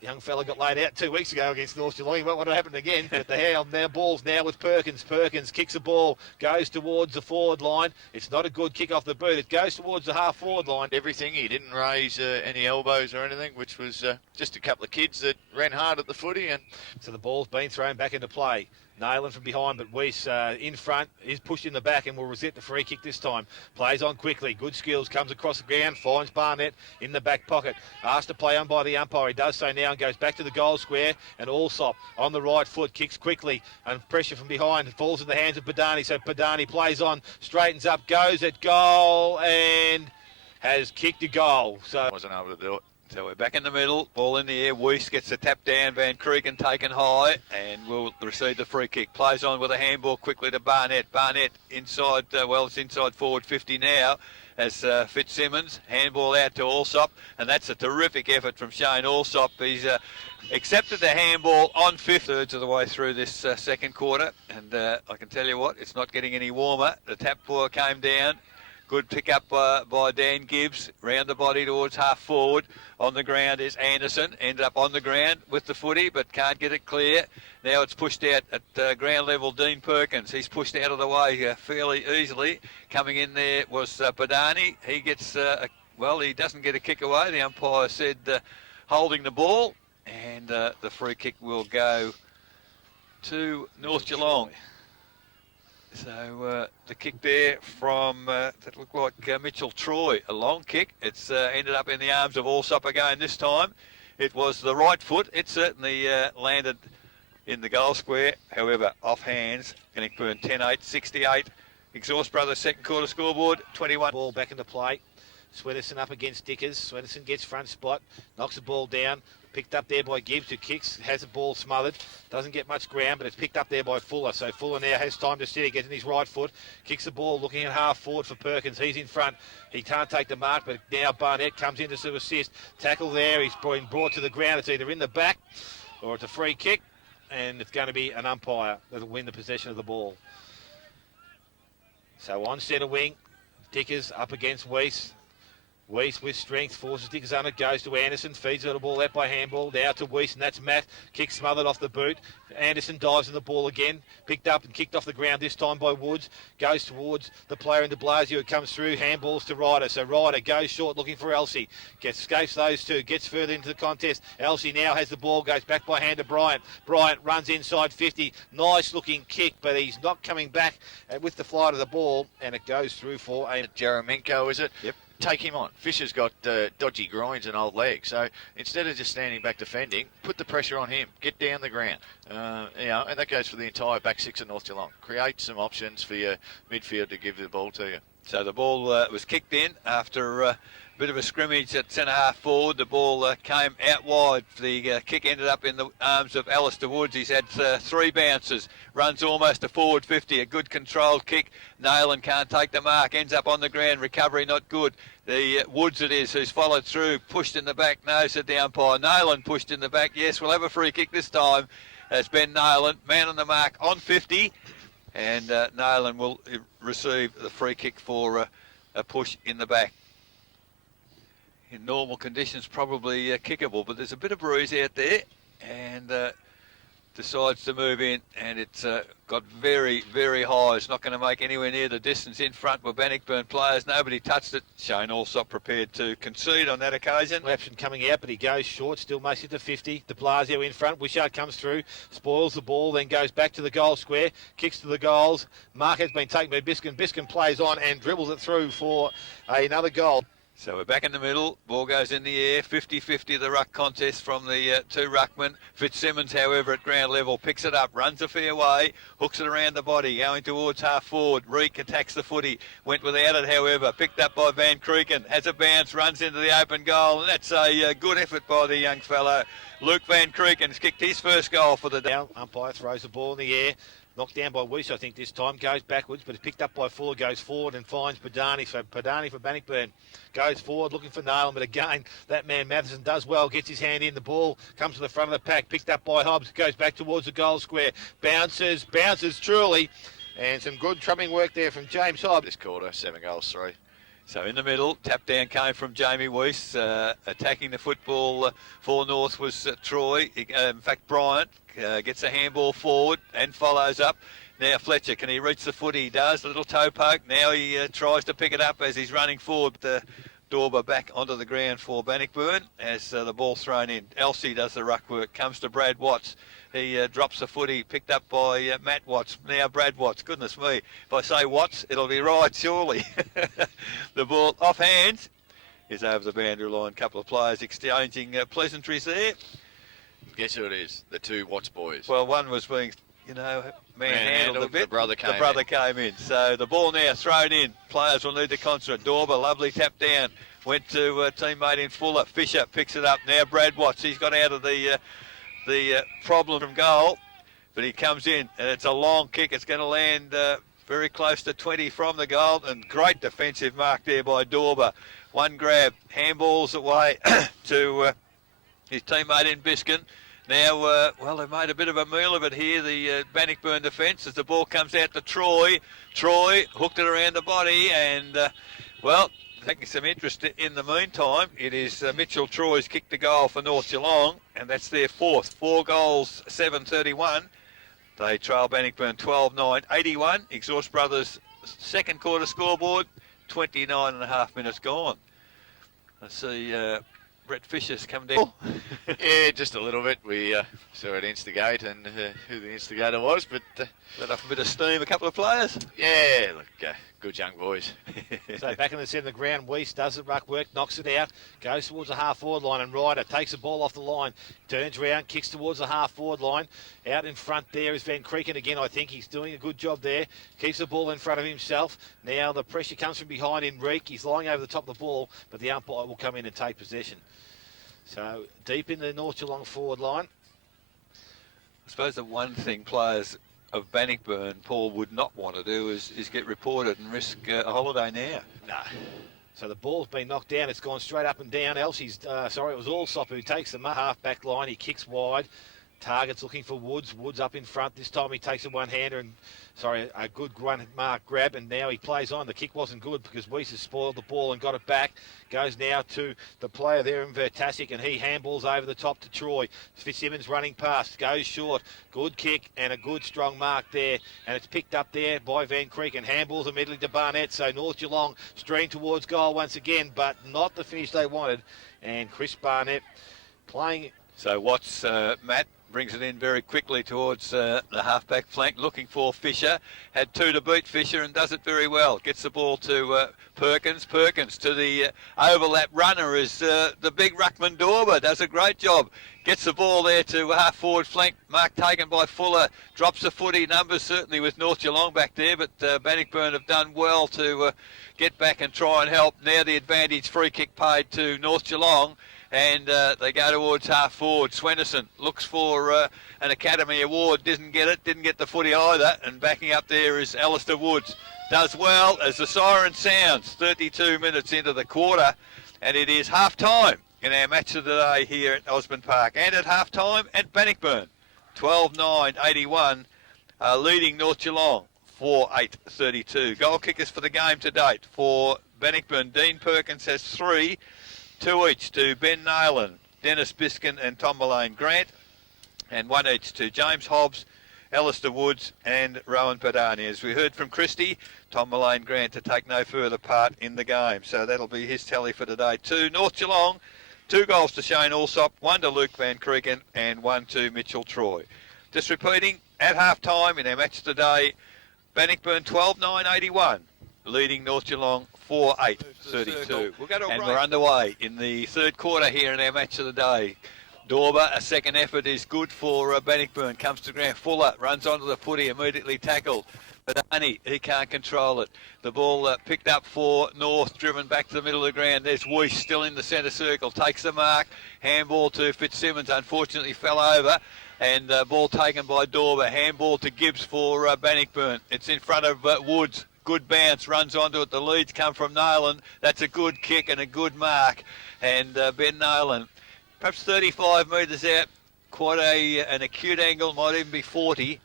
Young fella got laid out 2 weeks ago against North Geelong. He won't want to happen again. But the ball's now with Perkins. Perkins kicks the ball, goes towards the forward line. It's not a good kick off the boot. It goes towards the half-forward line. Everything. He didn't raise any elbows or anything, which was just a couple of kids that ran hard at the footy. And so the ball's been thrown back into play. Nailing from behind, but Weiss in front is pushed in the back and will resent the free kick this time. Plays on quickly, good skills, comes across the ground, finds Barnett in the back pocket. Asked to play on by the umpire. He does so now and goes back to the goal square. And Allsop on the right foot kicks quickly and pressure from behind. It falls in the hands of Badani. So Badani plays on, straightens up, goes at goal and has kicked a goal. So wasn't able to do it. So we're back in the middle, ball in the air. Weiss gets the tap down, Van Creeken taken high, and will receive the free kick. Plays on with a handball quickly to Barnett. Barnett inside, it's inside forward 50 now as Fitzsimmons. Handball out to Allsop, and that's a terrific effort from Shane Allsop. He's accepted the handball on 5/3 of the way through this second quarter, and I can tell you what, it's not getting any warmer. The tap ball came down. Good pick up by Dan Gibbs, round the body towards half forward. On the ground is Anderson, ended up on the ground with the footy, but can't get it clear. Now it's pushed out at ground level, Dean Perkins. He's pushed out of the way fairly easily. Coming in there was Badani. He gets, he doesn't get a kick away. The umpire said holding the ball, and the free kick will go to North Geelong. So the kick there from, that looked like Mitchell Troy, a long kick. It's ended up in the arms of Allsop again this time. It was the right foot. It certainly landed in the goal square. However, off hands, Bannockburn 10-8, 68. Exhaust Brothers second quarter scoreboard, 21. Ball back into play. Swenson up against Dickers. Swenson gets front spot, knocks the ball down. Picked up there by Gibbs, who kicks, has the ball smothered. Doesn't get much ground, but it's picked up there by Fuller. So Fuller now has time to sit. He gets in his right foot, kicks the ball, looking at half forward for Perkins. He's in front. He can't take the mark, but now Barnett comes in to assist. Tackle there. He's been brought to the ground. It's either in the back or it's a free kick, and it's going to be an umpire that'll win the possession of the ball. So on centre wing, Dickers up against Weiss. Weiss with strength, forces Dickers on it, goes to Anderson, feeds the ball out by handball, now to Weiss, and that's Matt, kick smothered off the boot. Anderson dives in the ball again, picked up and kicked off the ground this time by Woods, goes towards the player in de Blasio who comes through, handballs to Ryder, so Ryder goes short looking for Elsey, escapes those two, gets further into the contest. Elsey now has the ball, goes back by hand to Bryant. Bryant runs inside 50, nice looking kick, but he's not coming back with the flight of the ball, and it goes through for a Jeremenko, is it? Yep. Take him on. Fisher's got dodgy groins and old legs, so instead of just standing back defending, put the pressure on him. Get down the ground, and that goes for the entire back six of North Geelong. Create some options for your midfield to give the ball to you. So the ball was kicked in after a bit of a scrimmage at centre half forward. The ball came out wide. The kick ended up in the arms of Alistair Woods. He's had 3 bounces. Runs almost a forward 50. A good controlled kick. Nayland can't take the mark. Ends up on the ground. Recovery not good. The Woods it is who's followed through. Pushed in the back. No, said the umpire. Nayland pushed in the back. Yes, we'll have a free kick this time. As Ben Nayland, man on the mark on 50. And Nayland will receive the free kick for a push in the back. In normal conditions, probably kickable, but there's a bit of bruise out there, and decides to move in, and it's got very, very high. It's not going to make anywhere near the distance in front were Bannockburn players. Nobody touched it. Shane Allsop prepared to concede on that occasion. Lapson coming out, but he goes short, still makes it to 50. De Blasio in front. Wishart comes through, spoils the ball, then goes back to the goal square, kicks to the goals. Mark has been taken by Biskin. Biskin plays on and dribbles it through for another goal. So we're back in the middle. Ball goes in the air. 50-50 the ruck contest from the two ruckmen. Fitzsimmons, however, at ground level, picks it up, runs a fair way, hooks it around the body, going towards half forward. Reek attacks the footy. Went without it, however. Picked up by Van Kreken. Has a bounce, runs into the open goal. And that's a good effort by the young fellow. Luke Van Kreken's kicked his first goal for the day. Now, umpire throws the ball in the air. Knocked down by Weiss, I think, this time. Goes backwards, but it's picked up by Fuller, goes forward and finds Padani. So Padani for Bannockburn goes forward, looking for Nalen. But again, that man Matheson does well, gets his hand in. The ball comes to the front of the pack, picked up by Hobbs, goes back towards the goal square. Bounces truly. And some good trumping work there from James Hobbs. This quarter, 7 goals, 3. So in the middle, tap down came from Jamie Weiss. Attacking the football for North was Troy. In fact, Bryant gets a handball forward and follows up. Now Fletcher, can he reach the foot? He does. A little toe poke. Now he tries to pick it up as he's running forward. Dorber back onto the ground for Bannockburn as the ball's thrown in. Elsie does the ruck work. Comes to Brad Watts. He drops the footy, picked up by Matt Watts. Now Brad Watts. Goodness me. If I say Watts, it'll be right, surely. The ball off hands is over the boundary line. Couple of players exchanging pleasantries there. Guess who it is? The two Watts boys. Well, one was being, manhandled a bit. The brother came in. So the ball now thrown in. Players will need to concentrate. Dorber, lovely tap down. Went to teammate in Fuller. Fisher picks it up. Now Brad Watts. He's got out of the problem from goal, but he comes in and it's a long kick. It's going to land very close to 20 from the goal, and great defensive mark there by Dorber. One grab, handballs away to his teammate in Biskin. Now, they've made a bit of a meal of it here, the Bannockburn defence, as the ball comes out to Troy. Troy hooked it around the body, and, taking some interest in the meantime, it is Mitchell Troy's kicked the goal for North Geelong, and that's their fourth. 4 goals, 7:31. They trail Bannockburn 12-9, 81. Exhaust Brothers' second quarter scoreboard, 29 and a half minutes gone. Let's see, Brett Fisher's come down. Yeah, just a little bit. We saw it instigate and who the instigator was, but... let off a bit of steam, a couple of players. Yeah, look, good young boys. So back in the centre of the ground, Weiss does the ruck work, knocks it out, goes towards the half-forward line, and Ryder takes the ball off the line, turns around, kicks towards the half-forward line. Out in front there is Van Kreken again. I think he's doing a good job there. Keeps the ball in front of himself. Now the pressure comes from behind in Reek. He's lying over the top of the ball, but the umpire will come in and take possession. So deep in the North Geelong forward line. I suppose the one thing players of Bannockburn, Paul, would not want to do is get reported and risk a holiday now. No. So the ball's been knocked down. It's gone straight up and down. Elsie's, it was Allsop who takes the half-back line. He kicks wide. Target's looking for Woods. Woods up in front. This time he takes a one-hander and, a good mark grab, and now he plays on. The kick wasn't good because Weiss has spoiled the ball and got it back. Goes now to the player there in Vertasic, and he handballs over the top to Troy. Fitzsimmons running past, goes short. Good kick and a good strong mark there, and it's picked up there by Van Kreek and handballs immediately to Barnett. So North Geelong stream towards goal once again, but not the finish they wanted. And Chris Barnett playing. So Watts, Matt, brings it in very quickly towards the half-back flank, looking for Fisher. Had 2 to beat Fisher and does it very well. Gets the ball to Perkins. Perkins to the overlap runner is the big ruckman Dorber. Does a great job. Gets the ball there to half-forward flank. Mark taken by Fuller. Drops the footy. Numbers certainly with North Geelong back there, but Bannockburn have done well to get back and try and help. Now the advantage free kick paid to North Geelong. And they go towards half-forward. Swenderson looks for an Academy Award. Didn't get it. Didn't get the footy either. And backing up there is Alistair Woods. Does well as the siren sounds. 32 minutes into the quarter. And it is half-time in our match of the day here at Osborne Park. And at half-time at Bannockburn. 12-9, 81. Leading North Geelong. 4-8-32. Goal kickers for the game to date. For Bannockburn, Dean Perkins has 3. 2 each to Ben Nalen, Dennis Biskin and Tom Mullane Grant. and one each to James Hobbs, Alistair Woods and Rowan Padani. As we heard from Christie, Tom Mullane Grant to take no further part in the game. So that'll be his tally for today. 2 North Geelong, 2 goals to Shane Allsop, 1 to Luke Van Creeken and 1 to Mitchell Troy. Just repeating, at half-time in our match today, Bannockburn 12-9-81, leading North Geelong 4-8-32. And we're underway in the third quarter here in our match of the day. Dorber, a second effort is good for Bannockburn. Comes to ground. Fuller runs onto the footy, immediately tackled. But Arnie, he can't control it. The ball picked up for North, driven back to the middle of the ground. There's Weiss still in the centre circle. Takes the mark. Handball to Fitzsimmons. Unfortunately fell over. And ball taken by Dorber. Handball to Gibbs for Bannockburn. It's in front of Woods. Good bounce. Runs onto it. The leads come from Nolan. That's a good kick and a good mark. And Ben Nolan, perhaps 35 metres out, quite an acute angle, might even be 40.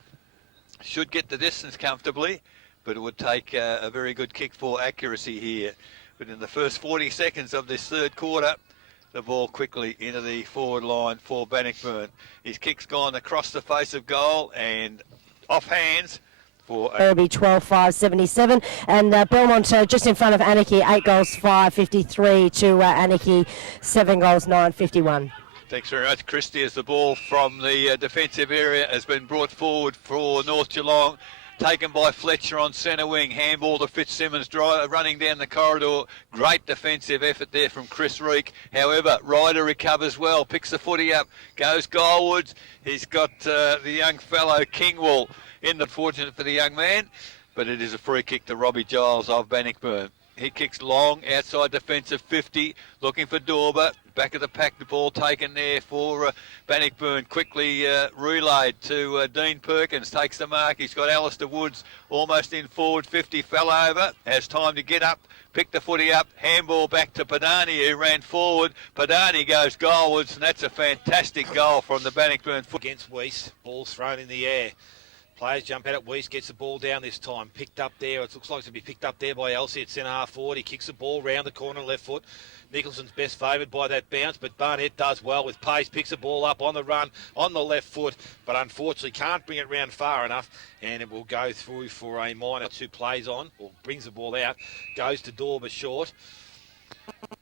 Should get the distance comfortably, but it would take a very good kick for accuracy here. But in the first 40 seconds of this third quarter, the ball quickly into the forward line for Bannockburn. His kick's gone across the face of goal and off hands for Irby 12-5-77, and Belmont just in front of Anarchy, 8 goals 5-53 to Anarchy, 7 goals 9-51. Thanks very much, Christie, as the ball from the defensive area has been brought forward for North Geelong. Taken by Fletcher on centre wing. Handball to Fitzsimmons, running down the corridor. Great defensive effort there from Chris Reek. However, Ryder recovers well, picks the footy up, goes goalwards. He's got the young fellow Kingwall in the fortunate for the young man, but it is a free kick to Robbie Giles of Bannockburn. He kicks long, outside defensive 50, looking for Dorber. Back of the pack, the ball taken there for Bannockburn. Quickly relayed to Dean Perkins, takes the mark. He's got Alistair Woods almost in forward 50, fell over, has time to get up, pick the footy up, handball back to Padani, who ran forward. Padani goes goalwards, and that's a fantastic goal from the Bannockburn foot. Against Weiss, ball's thrown in the air. Players jump out at Weiss, gets the ball down this time. Picked up there. It looks like to be picked up there by Elsie at centre half forward. He kicks the ball round the corner left foot. Nicholson's best favoured by that bounce, but Barnett does well with pace. Picks the ball up on the run on the left foot, but unfortunately can't bring it round far enough, and it will go through for a minor. Who plays on, or brings the ball out, goes to Dorber short.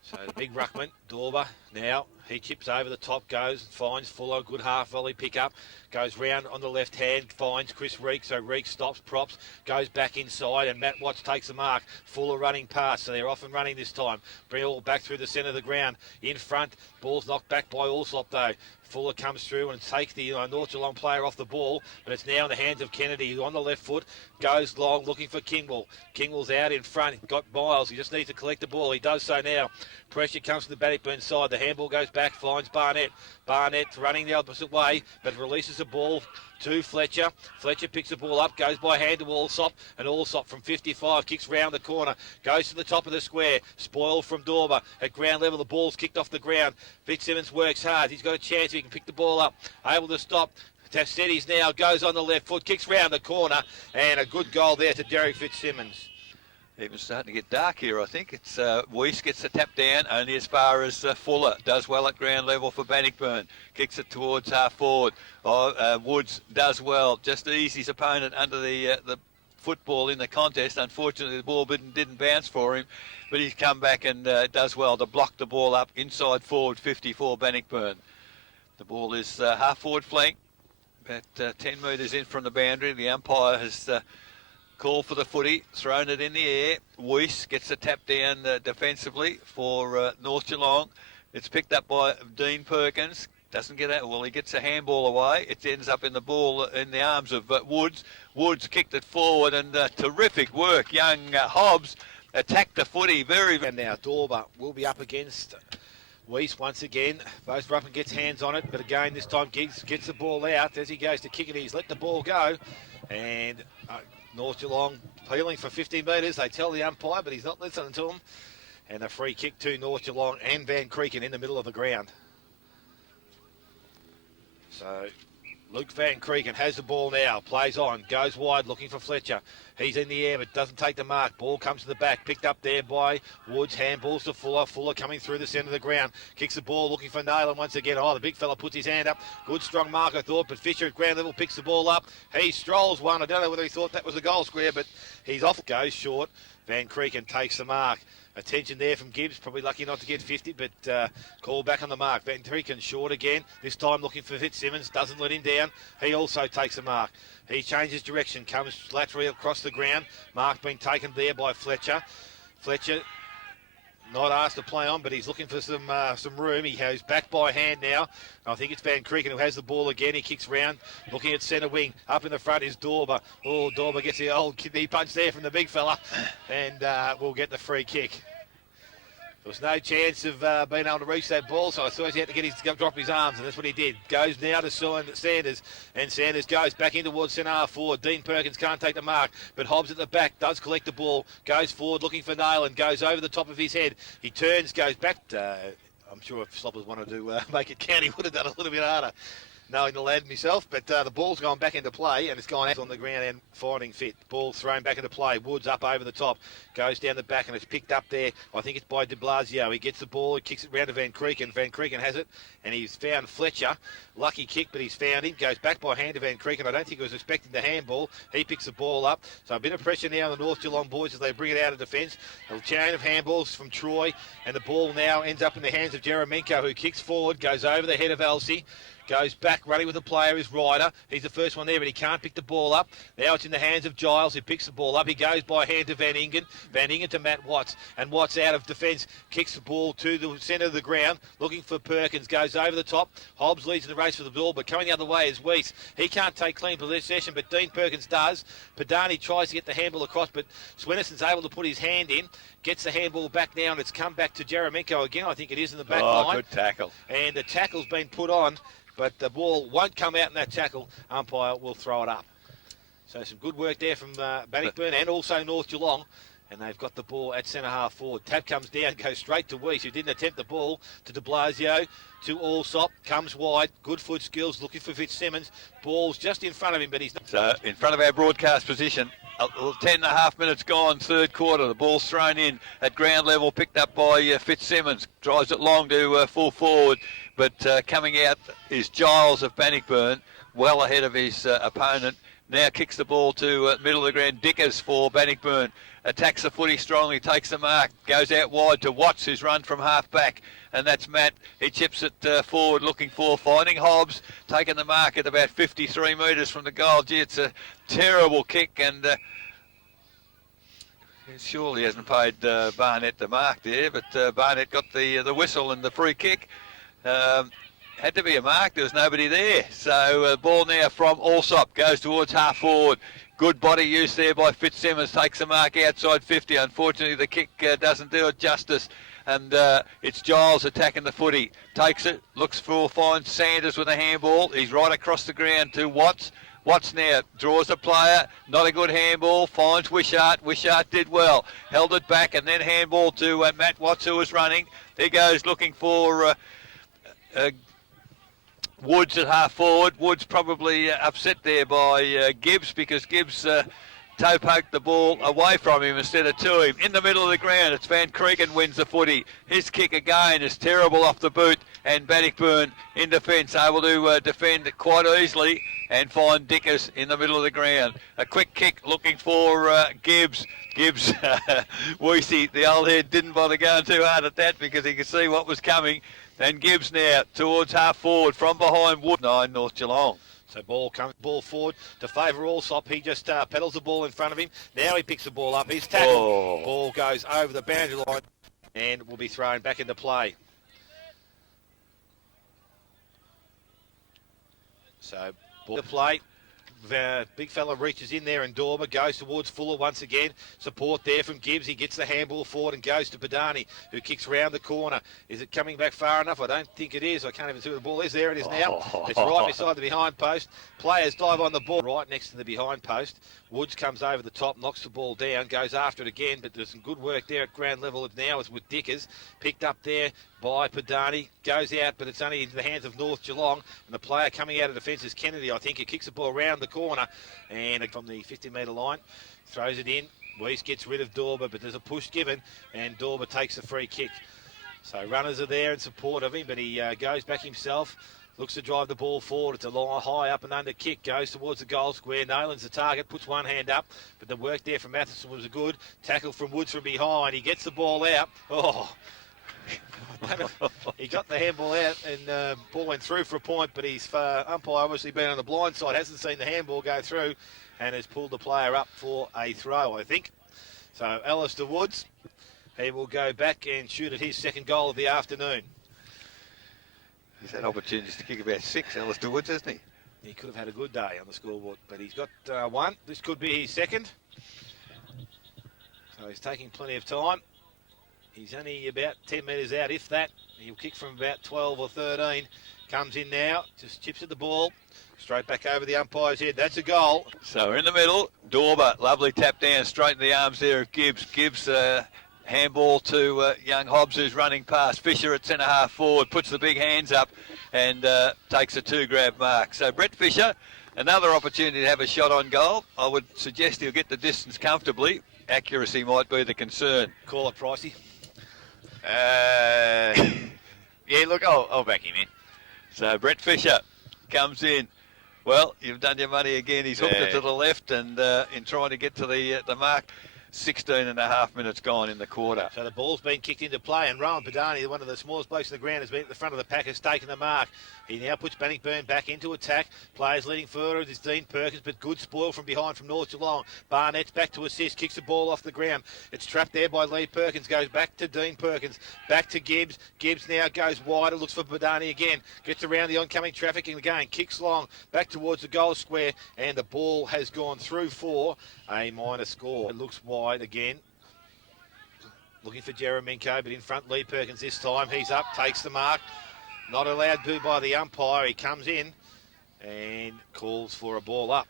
So the big ruckman, Dorber, now he chips over the top, goes and finds Fuller, good half volley pick up, goes round on the left hand, finds Chris Reek, so Reek stops, props, goes back inside, and Matt Watts takes the mark. Fuller running past, so they're off and running this time. Bring it all back through the centre of the ground. In front, ball's knocked back by Allsop though. Fuller comes through and takes the North Geelong player off the ball, but it's now in the hands of Kennedy, who on the left foot goes long looking for Kingwall. Kingwall's out in front, got Miles, he just needs to collect the ball. He does so now. Pressure comes to the Bannockburn side. The handball goes back, finds Barnett. Barnett's running the opposite way, but releases the ball to Fletcher. Fletcher picks the ball up, goes by hand to Allsop, and Allsop from 55 kicks round the corner, goes to the top of the square, spoiled from Dorber. At ground level, the ball's kicked off the ground. Fitzsimmons works hard. He's got a chance if he can pick the ball up. Able to stop. Tafsetti's now goes on the left foot, kicks round the corner, and a good goal there to Derek Fitzsimmons. Even starting to get dark here, I think. It's Weiss gets the tap down, only as far as Fuller. Does well at ground level for Bannockburn. Kicks it towards half forward. Woods does well. Just eased his opponent under the football in the contest. Unfortunately, the ball didn't bounce for him, but he's come back and does well to block the ball up inside forward 54 Bannockburn. The ball is half forward flank, about 10 metres in from the boundary. The umpire has called for the footy, thrown it in the air. Weiss gets the tap down defensively for North Geelong. It's picked up by Dean Perkins. Doesn't get out. Well, he gets a handball away. It ends up in the ball in the arms of Woods. Woods kicked it forward, and terrific work. Young Hobbs attacked the footy very. And now Dorber will be up against Weiss once again. Both Ruppen gets hands on it, but again this time Giggs gets the ball out as he goes to kick it. He's let the ball go, and North Geelong peeling for 50 metres. They tell the umpire, but he's not listening to them. And a free kick to North Geelong and Van Creeken in the middle of the ground. So Luke Van Creeken has the ball now, plays on, goes wide looking for Fletcher. He's in the air but doesn't take the mark. Ball comes to the back, picked up there by Woods. Handballs to Fuller. Fuller coming through the centre of the ground. Kicks the ball looking for Nayland once again. Oh, the big fella puts his hand up. Good strong mark I thought, but Fisher at ground level picks the ball up. He strolls one. I don't know whether he thought that was a goal square, but he's off. Goes short. Van Creeken takes the mark. Attention there from Gibbs, probably lucky not to get 50, but call back on the mark. Van Creeken short again, this time looking for Fitzsimmons, doesn't let him down. He also takes the mark. He changes direction, comes laterally across the ground. Mark being taken there by Fletcher. Fletcher not asked to play on, but he's looking for some room. He goes back by hand now. I think it's Van Creeken who has the ball again. He kicks round, looking at centre wing. Up in the front is Dorber. Oh, Dorber gets the old kidney punch there from the big fella, and we'll get the free kick. There was no chance of being able to reach that ball, so I thought he had to drop his arms, and that's what he did. Goes now to Sanders, and Sanders goes back in towards centre half forward. Dean Perkins can't take the mark, but Hobbs at the back does collect the ball, goes forward looking for Nayland, goes over the top of his head. He turns, goes back. I'm sure if Sloppers wanted to make it count, he would have done a little bit harder, knowing the lad myself, but the ball's gone back into play and it's gone out on the ground and fighting fit. Ball thrown back into play. Woods up over the top, goes down the back and it's picked up there. I think it's by de Blasio. He gets the ball, he kicks it round to Van Creeken. Van Creeken has it and he's found Fletcher. Lucky kick, but he's found him. Goes back by hand to Van Creeken. I don't think he was expecting the handball. He picks the ball up. So a bit of pressure now on the North Geelong boys as they bring it out of defence. A chain of handballs from Troy, and the ball now ends up in the hands of Jeremenko, who kicks forward, goes over the head of Elsey. Goes back, running with the player is Ryder. He's the first one there, but he can't pick the ball up. Now it's in the hands of Giles, who picks the ball up. He goes by hand to Van Ingen. Van Ingen to Matt Watts. And Watts out of defence, kicks the ball to the centre of the ground, looking for Perkins. Goes over the top. Hobbs leads in the race for the ball, but coming the other way is Weiss. He can't take clean possession, but Dean Perkins does. Padani tries to get the handball across, but Swennison's able to put his hand in. Gets the handball back now, and it's come back to Jeremenko again. I think it is in the back line. Good tackle. And the tackle's been put on, but the ball won't come out in that tackle. Umpire will throw it up. So some good work there from Bannockburn and also North Geelong. And they've got the ball at centre half forward. Tap comes down, goes straight to Weiss, who didn't attempt the ball, to de Blasio, to Allsop, comes wide, good foot skills, looking for Fitzsimmons. Ball's just in front of him, but he's not. So in front of our broadcast position, 10.5 minutes gone, third quarter. The ball's thrown in at ground level, picked up by Fitzsimmons. Drives it long to full forward, but coming out is Giles of Bannockburn, well ahead of his opponent. Now kicks the ball to middle of the ground. Dickers for Bannockburn. Attacks the footy strongly, takes the mark, goes out wide to Watts, who's run from half back, and that's Matt. He chips it forward, looking for finding Hobbs, taking the mark at about 53 metres from the goal. Gee, it's a terrible kick, and surely hasn't paid Barnett the mark there, but Barnett got the whistle and the free kick. Had to be a mark, there was nobody there. So the ball now from Allsop goes towards half forward. Good body use there by Fitzsimmons, takes the mark outside 50. Unfortunately, the kick doesn't do it justice. And it's Giles attacking the footy. Takes it, looks for, finds Sanders with a handball. He's right across the ground to Watts. Watts now draws a player, not a good handball, finds Wishart. Wishart did well, held it back, and then handball to Matt Watts, who was running. There goes looking for Woods at half forward. Woods probably upset there by Gibbs, because Gibbs toe poked the ball away from him instead of to him. In the middle of the ground, it's Van Creeken wins the footy. His kick again is terrible off the boot, and Bannockburn in defence able to defend quite easily and find Dickers in the middle of the ground. A quick kick looking for Gibbs. Gibbs, Weesey, the old head, didn't bother going too hard at that because he could see what was coming. And Gibbs now towards half forward from behind Wood. 9 North Geelong. So ball forward to favour Allsop. He just pedals the ball in front of him. Now he picks the ball up. He's tackled. Oh. Ball goes over the boundary line and will be thrown back into play. So ball to play. Big fella reaches in there and Dorber goes towards Fuller once again. Support there from Gibbs. He gets the handball forward and goes to Badani, who kicks round the corner. Is it coming back far enough? I don't think it is. I can't even see where the ball is. There it is now. It's right beside the behind post. Players dive on the ball right next to the behind post. Woods comes over the top, knocks the ball down, goes after it again, but there's some good work there at ground level now as with Dickers. Picked up there by Padani, goes out, but it's only into the hands of North Geelong, and the player coming out of defence is Kennedy, I think. He kicks the ball round the corner, and from the 50-metre line, throws it in. Weiss gets rid of Dorber, but there's a push given, and Dorber takes the free kick. So runners are there in support of him, but he goes back himself. Looks to drive the ball forward. It's a long, high up and under kick. Goes towards the goal square. Nolan's the target. Puts one hand up. But the work there from Matheson was good. Tackle from Woods from behind. He gets the ball out. Oh. He got the handball out and ball went through for a point. But his umpire obviously been on the blind side. Hasn't seen the handball go through and has pulled the player up for a throw, I think. So Alistair Woods, he will go back and shoot at his second goal of the afternoon. He's had opportunities to kick about 6, Alistair Woods, hasn't he? He could have had a good day on the scoreboard, but he's got one. This could be his second. So he's taking plenty of time. He's only about 10 metres out, if that. He'll kick from about 12 or 13. Comes in now, just chips at the ball. Straight back over the umpire's head. That's a goal. So we're in the middle. Dorber, lovely tap down, straight in the arms there of Gibbs. Gibbs, handball to young Hobbs, who's running past. Fisher at centre-half forward, puts the big hands up and takes a 2-grab mark. So Brett Fisher, another opportunity to have a shot on goal. I would suggest he'll get the distance comfortably. Accuracy might be the concern. Call it pricey. Yeah, look, I'll back him in. So Brett Fisher comes in. Well, you've done your money again. He's hooked it to the left and in trying to get to the mark. 16 and a half minutes gone in the quarter. So the ball's been kicked into play, and Rowan Padani, one of the smallest blokes in the ground, has been at the front of the pack, has taken the mark. He now puts Bannockburn back into attack. Players leading forward is Dean Perkins, but good spoil from behind from North Geelong. Barnett's back to assist, kicks the ball off the ground. It's trapped there by Lee Perkins, goes back to Dean Perkins, back to Gibbs. Gibbs now goes wider, looks for Padani again, gets around the oncoming traffic and again kicks long, back towards the goal square, and the ball has gone through for a minor score. It looks wide again. Looking for Jeremenko, but in front Lee Perkins this time. He's up, takes the mark. Not allowed to by the umpire. He comes in and calls for a ball up.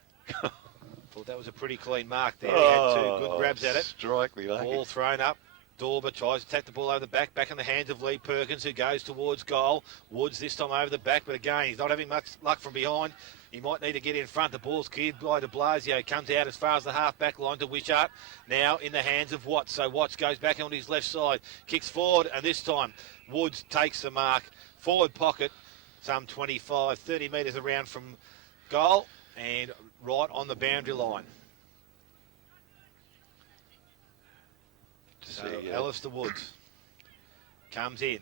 Thought that was a pretty clean mark there. He had 2 good grabs at it. Strike me lucky. Ball thrown up. Dorber tries to take the ball over the back in the hands of Lee Perkins, who goes towards goal. Woods this time over the back, but again, he's not having much luck from behind. He might need to get in front. The ball's cleared by de Blasio. Comes out as far as the half-back line to Wishart. Now in the hands of Watts. So Watts goes back on his left side. Kicks forward, and this time Woods takes the mark. Forward pocket, some 25, 30 metres around from goal, and right on the boundary line. So Alistair Woods comes in,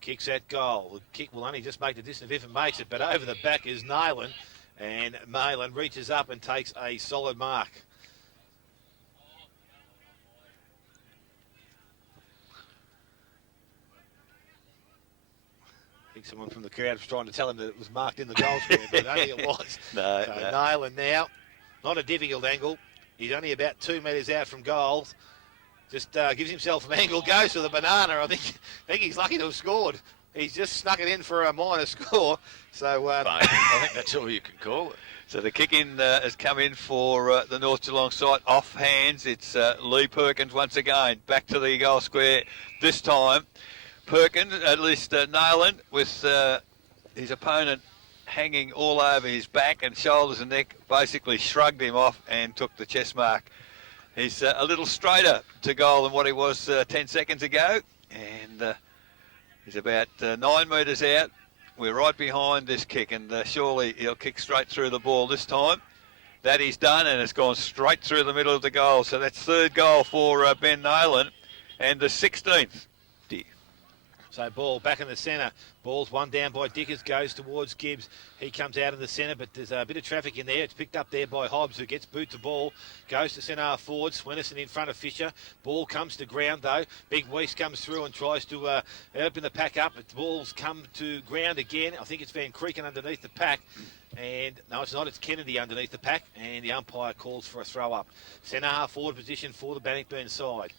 kicks at goal. The kick will only just make the distance if it makes it, but over the back is Nayland, and Nayland reaches up and takes a solid mark. I think someone from the crowd was trying to tell him that it was marked in the goal square, but I think it was. No. Nayland now, not a difficult angle. He's only about 2 metres out from goal. Just gives himself an angle, goes for the banana. I think he's lucky to have scored. He's just snuck it in for a minor score. So I think that's all you can call it. So the kick in has come in for the North Geelong side. Off hands, it's Lee Perkins once again. Back to the goal square this time. Perkins, at least Nayland, with his opponent hanging all over his back and shoulders and neck, basically shrugged him off and took the chest mark. He's a little straighter to goal than what he was 10 seconds ago, and he's about 9 metres out. We're right behind this kick, and surely he'll kick straight through the ball this time. That he's done, and it's gone straight through the middle of the goal. So that's 3rd goal for Ben Nayland, and the 16th. So ball back in the centre. Ball's one down by Dickers, goes towards Gibbs. He comes out of the centre, but there's a bit of traffic in there. It's picked up there by Hobbs, who gets boot to ball. Goes to centre half forward. Swenison in front of Fisher. Ball comes to ground, though. Big Weiss comes through and tries to open the pack up. The ball's come to ground again. I think it's Van Creeken underneath the pack. And no, it's not. It's Kennedy underneath the pack. And the umpire calls for a throw up. Centre half forward position for the Bannockburn side.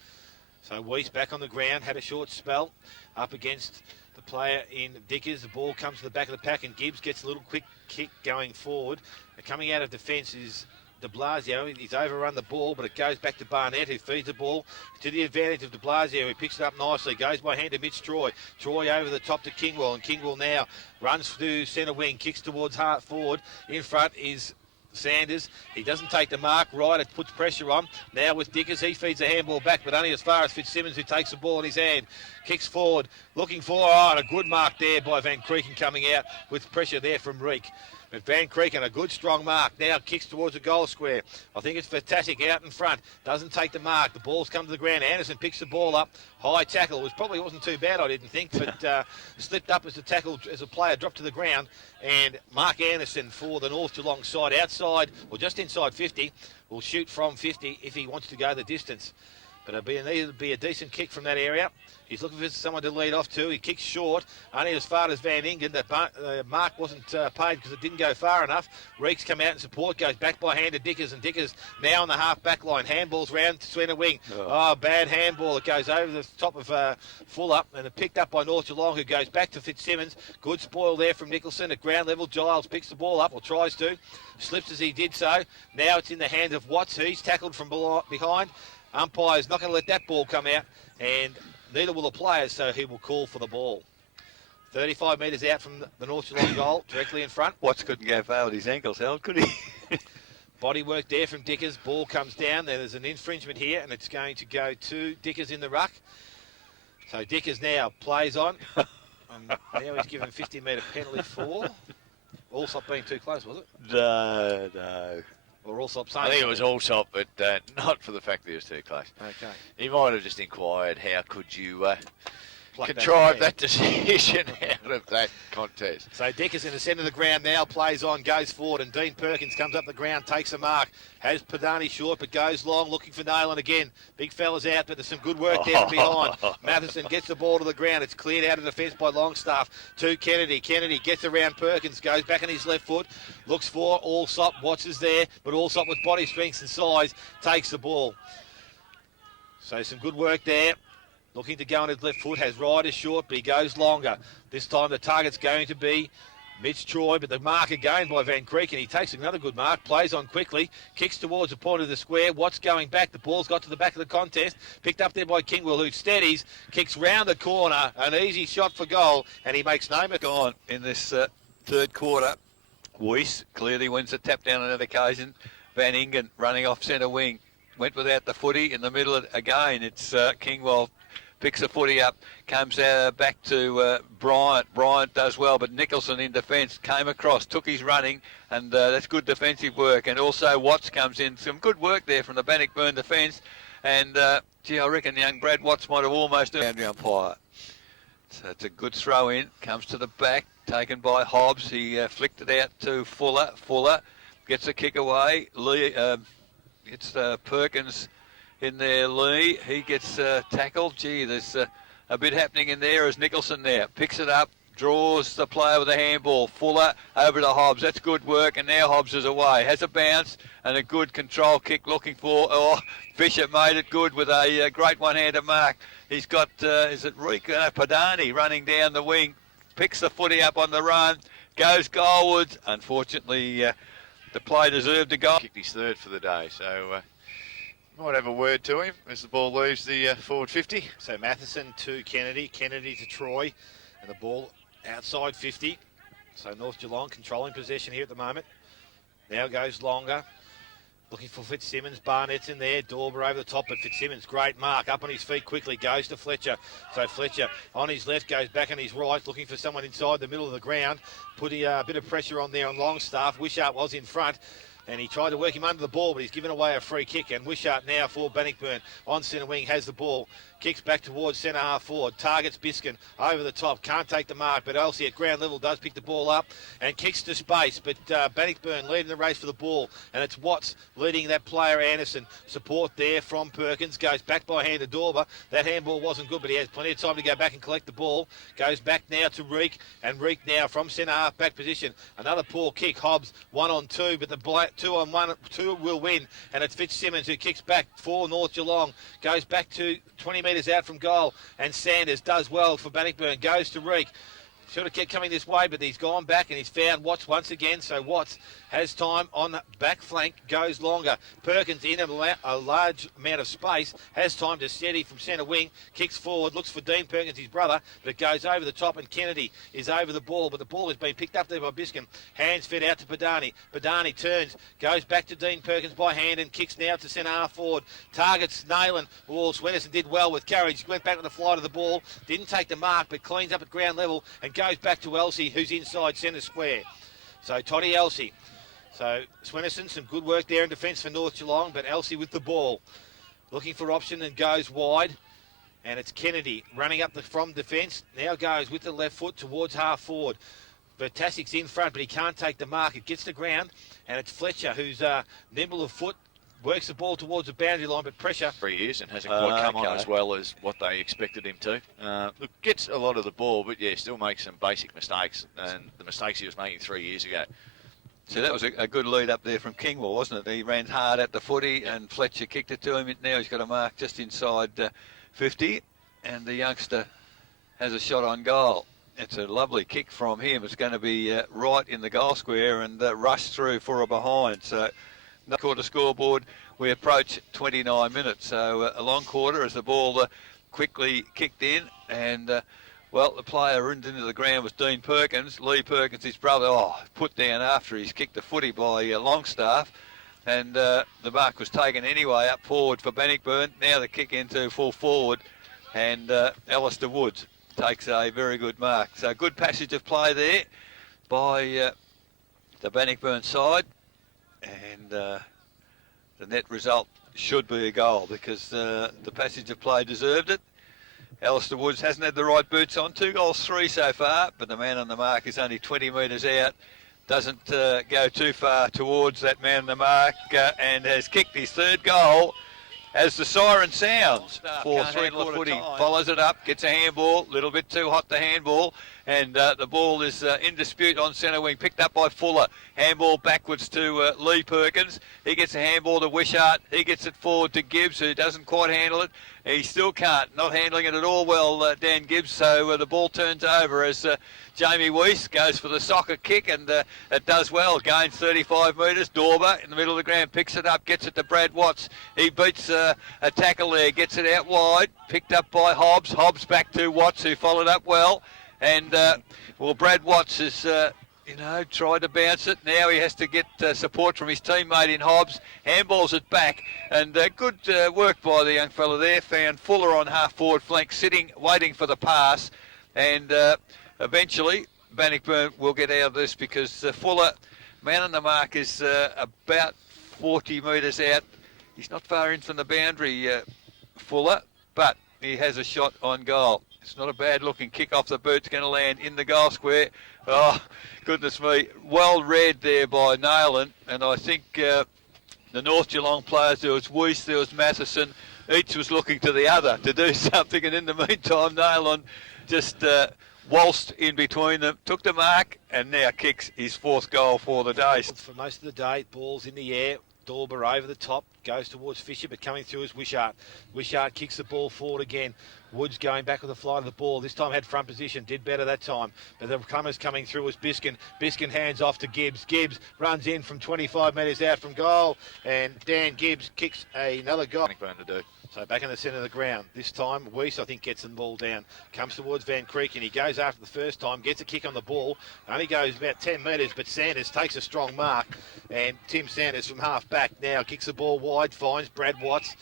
So Weiss back on the ground, had a short spell up against the player in Dickers. The ball comes to the back of the pack and Gibbs gets a little quick kick going forward. And coming out of defence is de Blasio. He's overrun the ball, but it goes back to Barnett, who feeds the ball to the advantage of de Blasio. He picks it up nicely, goes by hand to Mitch Troy. Troy over the top to Kingwell, and Kingwell now runs to centre wing, kicks towards half forward. In front is Sanders. He doesn't take the mark right. It puts pressure on. Now with Dickers, he feeds the handball back, but only as far as Fitzsimmons, who takes the ball in his hand. Kicks forward, looking for, and a good mark there by Van Creeken coming out with pressure there from Reek. But Van Creeken, a good strong mark. Now kicks towards the goal square. I think it's fantastic out in front. Doesn't take the mark. The ball's come to the ground. Anderson picks the ball up. High tackle. It probably wasn't too bad, I didn't think, but slipped up as the tackle, as a player dropped to the ground. And Mark Anderson for the North Geelong side, outside, or just inside 50, will shoot from 50 if he wants to go the distance. But it'll be a decent kick from that area. He's looking for someone to lead off to. He kicks short, only as far as Van Ingen. The mark wasn't paid because it didn't go far enough. Reeks come out in support, goes back by hand to Dickers, and Dickers now on the half-back line. Handballs round to centre wing. Oh, bad handball. It goes over the top of Fuller, and it picked up by North Geelong, who goes back to Fitzsimmons. Good spoil there from Nicholson at ground level. Giles picks the ball up, or tries to. Slips as he did so. Now it's in the hands of Watts. He's tackled from behind. Umpire's not going to let that ball come out, and neither will the players, so he will call for the ball. 35 metres out from the North Geelong goal, directly in front. Watts couldn't go far with his ankles, Howard, could he? Body work there from Dickers. Ball comes down. There's an infringement here, and it's going to go to Dickers in the ruck. So Dickers now plays on. And now he's given a 50-metre penalty for Allsop being too close, was it? No. Or Allsop saying I think it something? was Allsop, but not for the fact that he was too close. Okay. He might have just inquired, how could you Pluck contrive that that decision out of that contest? So Dickers in the centre of the ground now, plays on, goes forward, and Dean Perkins comes up the ground, takes a mark, has Padani short, but goes long, looking for Nayland again. Big fella's out, but there's some good work there from behind. Matheson gets the ball to the ground. It's cleared out of defence by Longstaff to Kennedy. Kennedy gets around Perkins, goes back on his left foot, looks for Allsop. Watts is there, but Allsop with body strength and size takes the ball. So some good work there. Looking to go on his left foot, has Ryder short, but he goes longer. This time the target's going to be Mitch Troy, but the mark again by Van Creeken. He takes another good mark, plays on quickly, kicks towards the point of the square. Watts going back. The ball's got to the back of the contest. Picked up there by Kingwell, who steadies, kicks round the corner. An easy shot for goal, and he makes no mistake. Gone in this third quarter. Weiss clearly wins the tap down on that occasion. Van Ingen running off centre wing. Went without the footy in the middle again. It's Kingwell. Picks the footy up, comes back to Bryant. Bryant does well, but Nicholson in defence came across, took his running, and that's good defensive work. And also Watts comes in. Some good work there from the Bannockburn defence. And, I reckon young Brad Watts might have almost earned the umpire. So it's a good throw in. Comes to the back, taken by Hobbs. He flicked it out to Fuller. Fuller gets a kick away. Lee, it's Perkins in there, Lee. He gets tackled. Gee, there's a bit happening in there as Nicholson there picks it up, draws the player with a handball. Fuller over to Hobbs. That's good work, and now Hobbs is away. Has a bounce and a good control kick looking for... Oh, Fisher made it good with a great one-handed mark. He's got, is it Rico Padani running down the wing, picks the footy up on the run, goes goalwards. Unfortunately, the play deserved a goal. Kicked his third for the day, so... might have a word to him as the ball leaves the forward 50. So Matheson to Kennedy, Kennedy to Troy, and the ball outside 50. So North Geelong controlling possession here at the moment. Now goes longer. Looking for Fitzsimmons. Barnett's in there. Dorber over the top, but Fitzsimmons, great mark. Up on his feet quickly, goes to Fletcher. So Fletcher on his left, goes back on his right, looking for someone inside the middle of the ground. Putting a bit of pressure on there on Longstaff. Wishart was in front. And he tried to work him under the ball, but he's given away a free kick. And Wishart now for Bannockburn on centre wing has the ball. kicks back towards centre half forward, targets Biskin over the top, can't take the mark, but Elsie at ground level does pick the ball up and kicks to space, but Bannockburn leading the race for the ball, and it's Watts leading that player Anderson. Support there from Perkins, goes back by hand to Dorber. That handball wasn't good, but he has plenty of time to go back and collect the ball. Goes back now to Reek, and Reek now from centre half back position. Another poor kick, Hobbs 1-on-2, but the 2-on-1, 2 will win, and it's Fitzsimmons who kicks back for North Geelong, goes back to 20 metres out from goal, and Sanders does well for Bannockburn, goes to Reek. Should have kept coming this way, but he's gone back and he's found Watts once again. So Watts has time on the back flank, goes longer. Perkins in a large amount of space, has time to steady from centre wing, kicks forward, looks for Dean Perkins, his brother, but it goes over the top, and Kennedy is over the ball, but the ball has been picked up there by Biskin. Hands fed out to Padani. Padani turns, goes back to Dean Perkins by hand and kicks now to centre half forward. Targets Nayland. Well, Swennerson did well with courage. Went back with the flight of the ball, didn't take the mark, but cleans up at ground level and goes back to Elsie, who's inside centre square. So Toddy Elsie. So Swennerson, some good work there in defence for North Geelong, but Elsie with the ball. Looking for option and goes wide. And it's Kennedy running up from defence. Now goes with the left foot towards half forward. Vertasic's in front, but he can't take the mark. It gets to ground, and it's Fletcher who's nimble of foot. Works the ball towards the boundary line, but pressure. 3 years and hasn't quite come on as well as what they expected him to. Look, gets a lot of the ball, but yeah, still makes some basic mistakes, and the mistakes he was making 3 years ago. So that was a good lead up there from Kingwell, wasn't it? He ran hard at the footy, and Fletcher kicked it to him. Now he's got a mark just inside 50, and the youngster has a shot on goal. It's a lovely kick from him. It's going to be right in the goal square and rush through for a behind. So quarter scoreboard, we approach 29 minutes. So a long quarter as the ball quickly kicked in, and well, the player runs into the ground was Dean Perkins. Lee Perkins, his brother, put down after he's kicked the footy by Longstaff, and the mark was taken anyway up forward for Bannockburn. Now the kick into full forward, and Alistair Woods takes a very good mark. So good passage of play there by the Bannockburn side, and the net result should be a goal because the passage of play deserved it. Alistair Woods hasn't had the right boots on. 2 goals, 3 so far, but the man on the mark is only 20 metres out. Doesn't go too far towards that man on the mark, and has kicked his 3rd goal as the siren sounds for three-quarter footy. Follows it up, gets a handball, a little bit too hot the handball, and the ball is in dispute on centre wing, picked up by Fuller. Handball backwards to Lee Perkins. He gets a handball to Wishart. He gets it forward to Gibbs, who doesn't quite handle it. He still can't, not handling it at all well, Dan Gibbs, so the ball turns over as Jamie Weiss goes for the soccer kick, and it does well, gains 35 metres. Dorber in the middle of the ground picks it up, gets it to Brad Watts. He beats a tackle there, gets it out wide, picked up by Hobbs. Hobbs back to Watts, who followed up well, and well, Brad Watts has tried to bounce it. Now he has to get support from his teammate in Hobbs. Handballs it back, and good work by the young fella there. Found Fuller on half forward flank, sitting, waiting for the pass, and eventually Bannockburn will get out of this because Fuller, man on the mark, is about 40 metres out. He's not far in from the boundary, Fuller, but he has a shot on goal. It's not a bad looking kick off the boot. It's going to land in the goal square. Oh, goodness me. Well read there by Nayland. And I think the North Geelong players, there was Weiss, there was Matheson, each was looking to the other to do something. And in the meantime, Nayland just waltzed in between them, took the mark, and now kicks his 4th goal for the day. For most of the day, ball's in the air. Dorber over the top, goes towards Fisher, but coming through is Wishart. Wishart kicks the ball forward again. Woods going back with the flight of the ball. This time had front position, did better that time. But the comers coming through was Biskin. Biskin hands off to Gibbs. Gibbs runs in from 25 metres out from goal, and Dan Gibbs kicks another goal. To do. So back in the centre of the ground. This time, Weiss, I think, gets the ball down. Comes towards Van Creek, and he goes after the first time, gets a kick on the ball. Only goes about 10 metres, but Sanders takes a strong mark. And Tim Sanders from half back now kicks the ball wide, finds Brad Watts.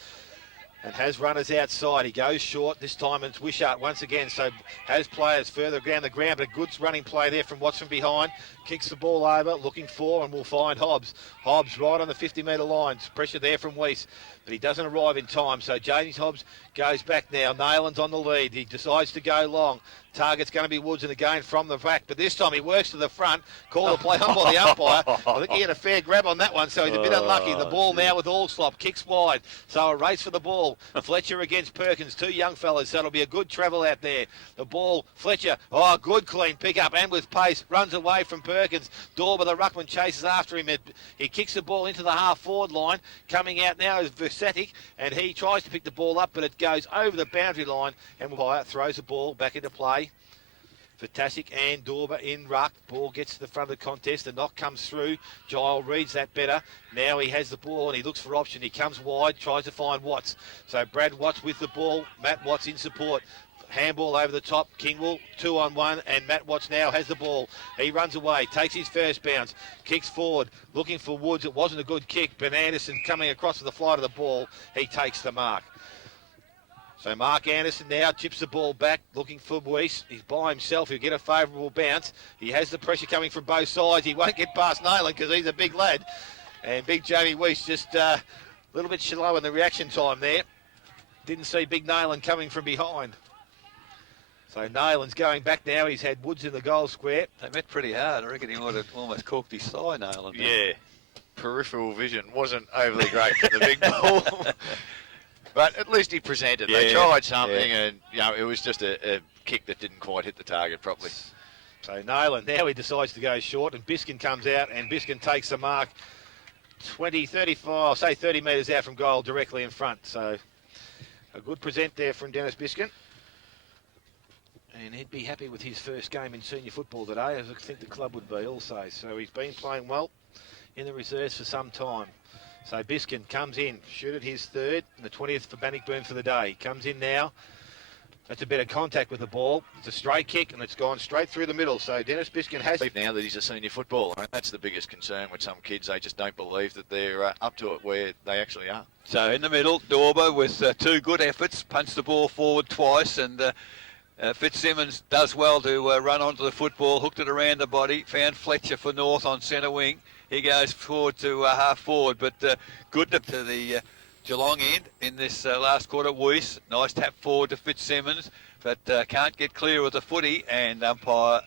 and has runners outside. He goes short this time, and it's Wishart once again. So has players further down the ground, but a good running play there from Watts from behind. Kicks the ball over, looking for, and will find Hobbs. Hobbs right on the 50-metre line. Pressure there from Weiss, but he doesn't arrive in time. So James Hobbs goes back now. Nayland's on the lead. He decides to go long. Target's going to be Woods, and again from the back, but this time he works to the front. Call the play on by the umpire. I think he had a fair grab on that one, so he's a bit unlucky. The ball now with Allslop, kicks wide, so a race for the ball. Fletcher against Perkins, two young fellas, so it'll be a good travel out there. The ball, Fletcher, good clean pick up, and with pace, runs away from Perkins. Dorber, the ruckman, chases after him. He kicks the ball into the half-forward line. Coming out now is Versatic, and he tries to pick the ball up, but it goes over the boundary line, and Wyatt throws the ball back into play. Fatasic and Dorber in ruck. Ball gets to the front of the contest. The knock comes through. Giles reads that better. Now he has the ball and he looks for option. He comes wide, tries to find Watts. So Brad Watts with the ball. Matt Watts in support. Handball over the top. Kingwell 2-on-1, and Matt Watts now has the ball. He runs away, takes his first bounce, kicks forward, looking for Woods. It wasn't a good kick, but Anderson coming across with the flight of the ball. He takes the mark. So Mark Anderson now chips the ball back, looking for Weiss. He's by himself. He'll get a favourable bounce. He has the pressure coming from both sides. He won't get past Nayland because he's a big lad. And big Jamie Weiss just a little bit slow in the reaction time there. Didn't see big Nayland coming from behind. So Nayland's going back now. He's had Woods in the goal square. They met pretty hard. I reckon he might have almost corked his thigh, Nayland. Yeah. Peripheral vision wasn't overly great for the big ball. But at least he presented. They tried something, and it was just a kick that didn't quite hit the target properly. So Nayland, now he decides to go short, and Biskin comes out, and Biskin takes the mark 20, 35, say 30 metres out from goal, directly in front. So a good present there from Dennis Biskin. And he'd be happy with his first game in senior football today, as I think the club would be also. So he's been playing well in the reserves for some time. So Biskin comes in, shooted his third, and the 20th for Bannockburn for the day. Comes in now. That's a bit of contact with the ball. It's a straight kick, and it's gone straight through the middle. So Dennis Biskin has... Now that he's a senior footballer, and that's the biggest concern with some kids. They just don't believe that they're up to it where they actually are. So in the middle, Dorber with two good efforts, punched the ball forward twice, and Fitzsimmons does well to run onto the football, hooked it around the body, found Fletcher for North on centre wing. He goes forward to half forward, but good to the Geelong end in this last quarter. Weiss, nice tap forward to Fitzsimmons, but can't get clear with the footy, and umpire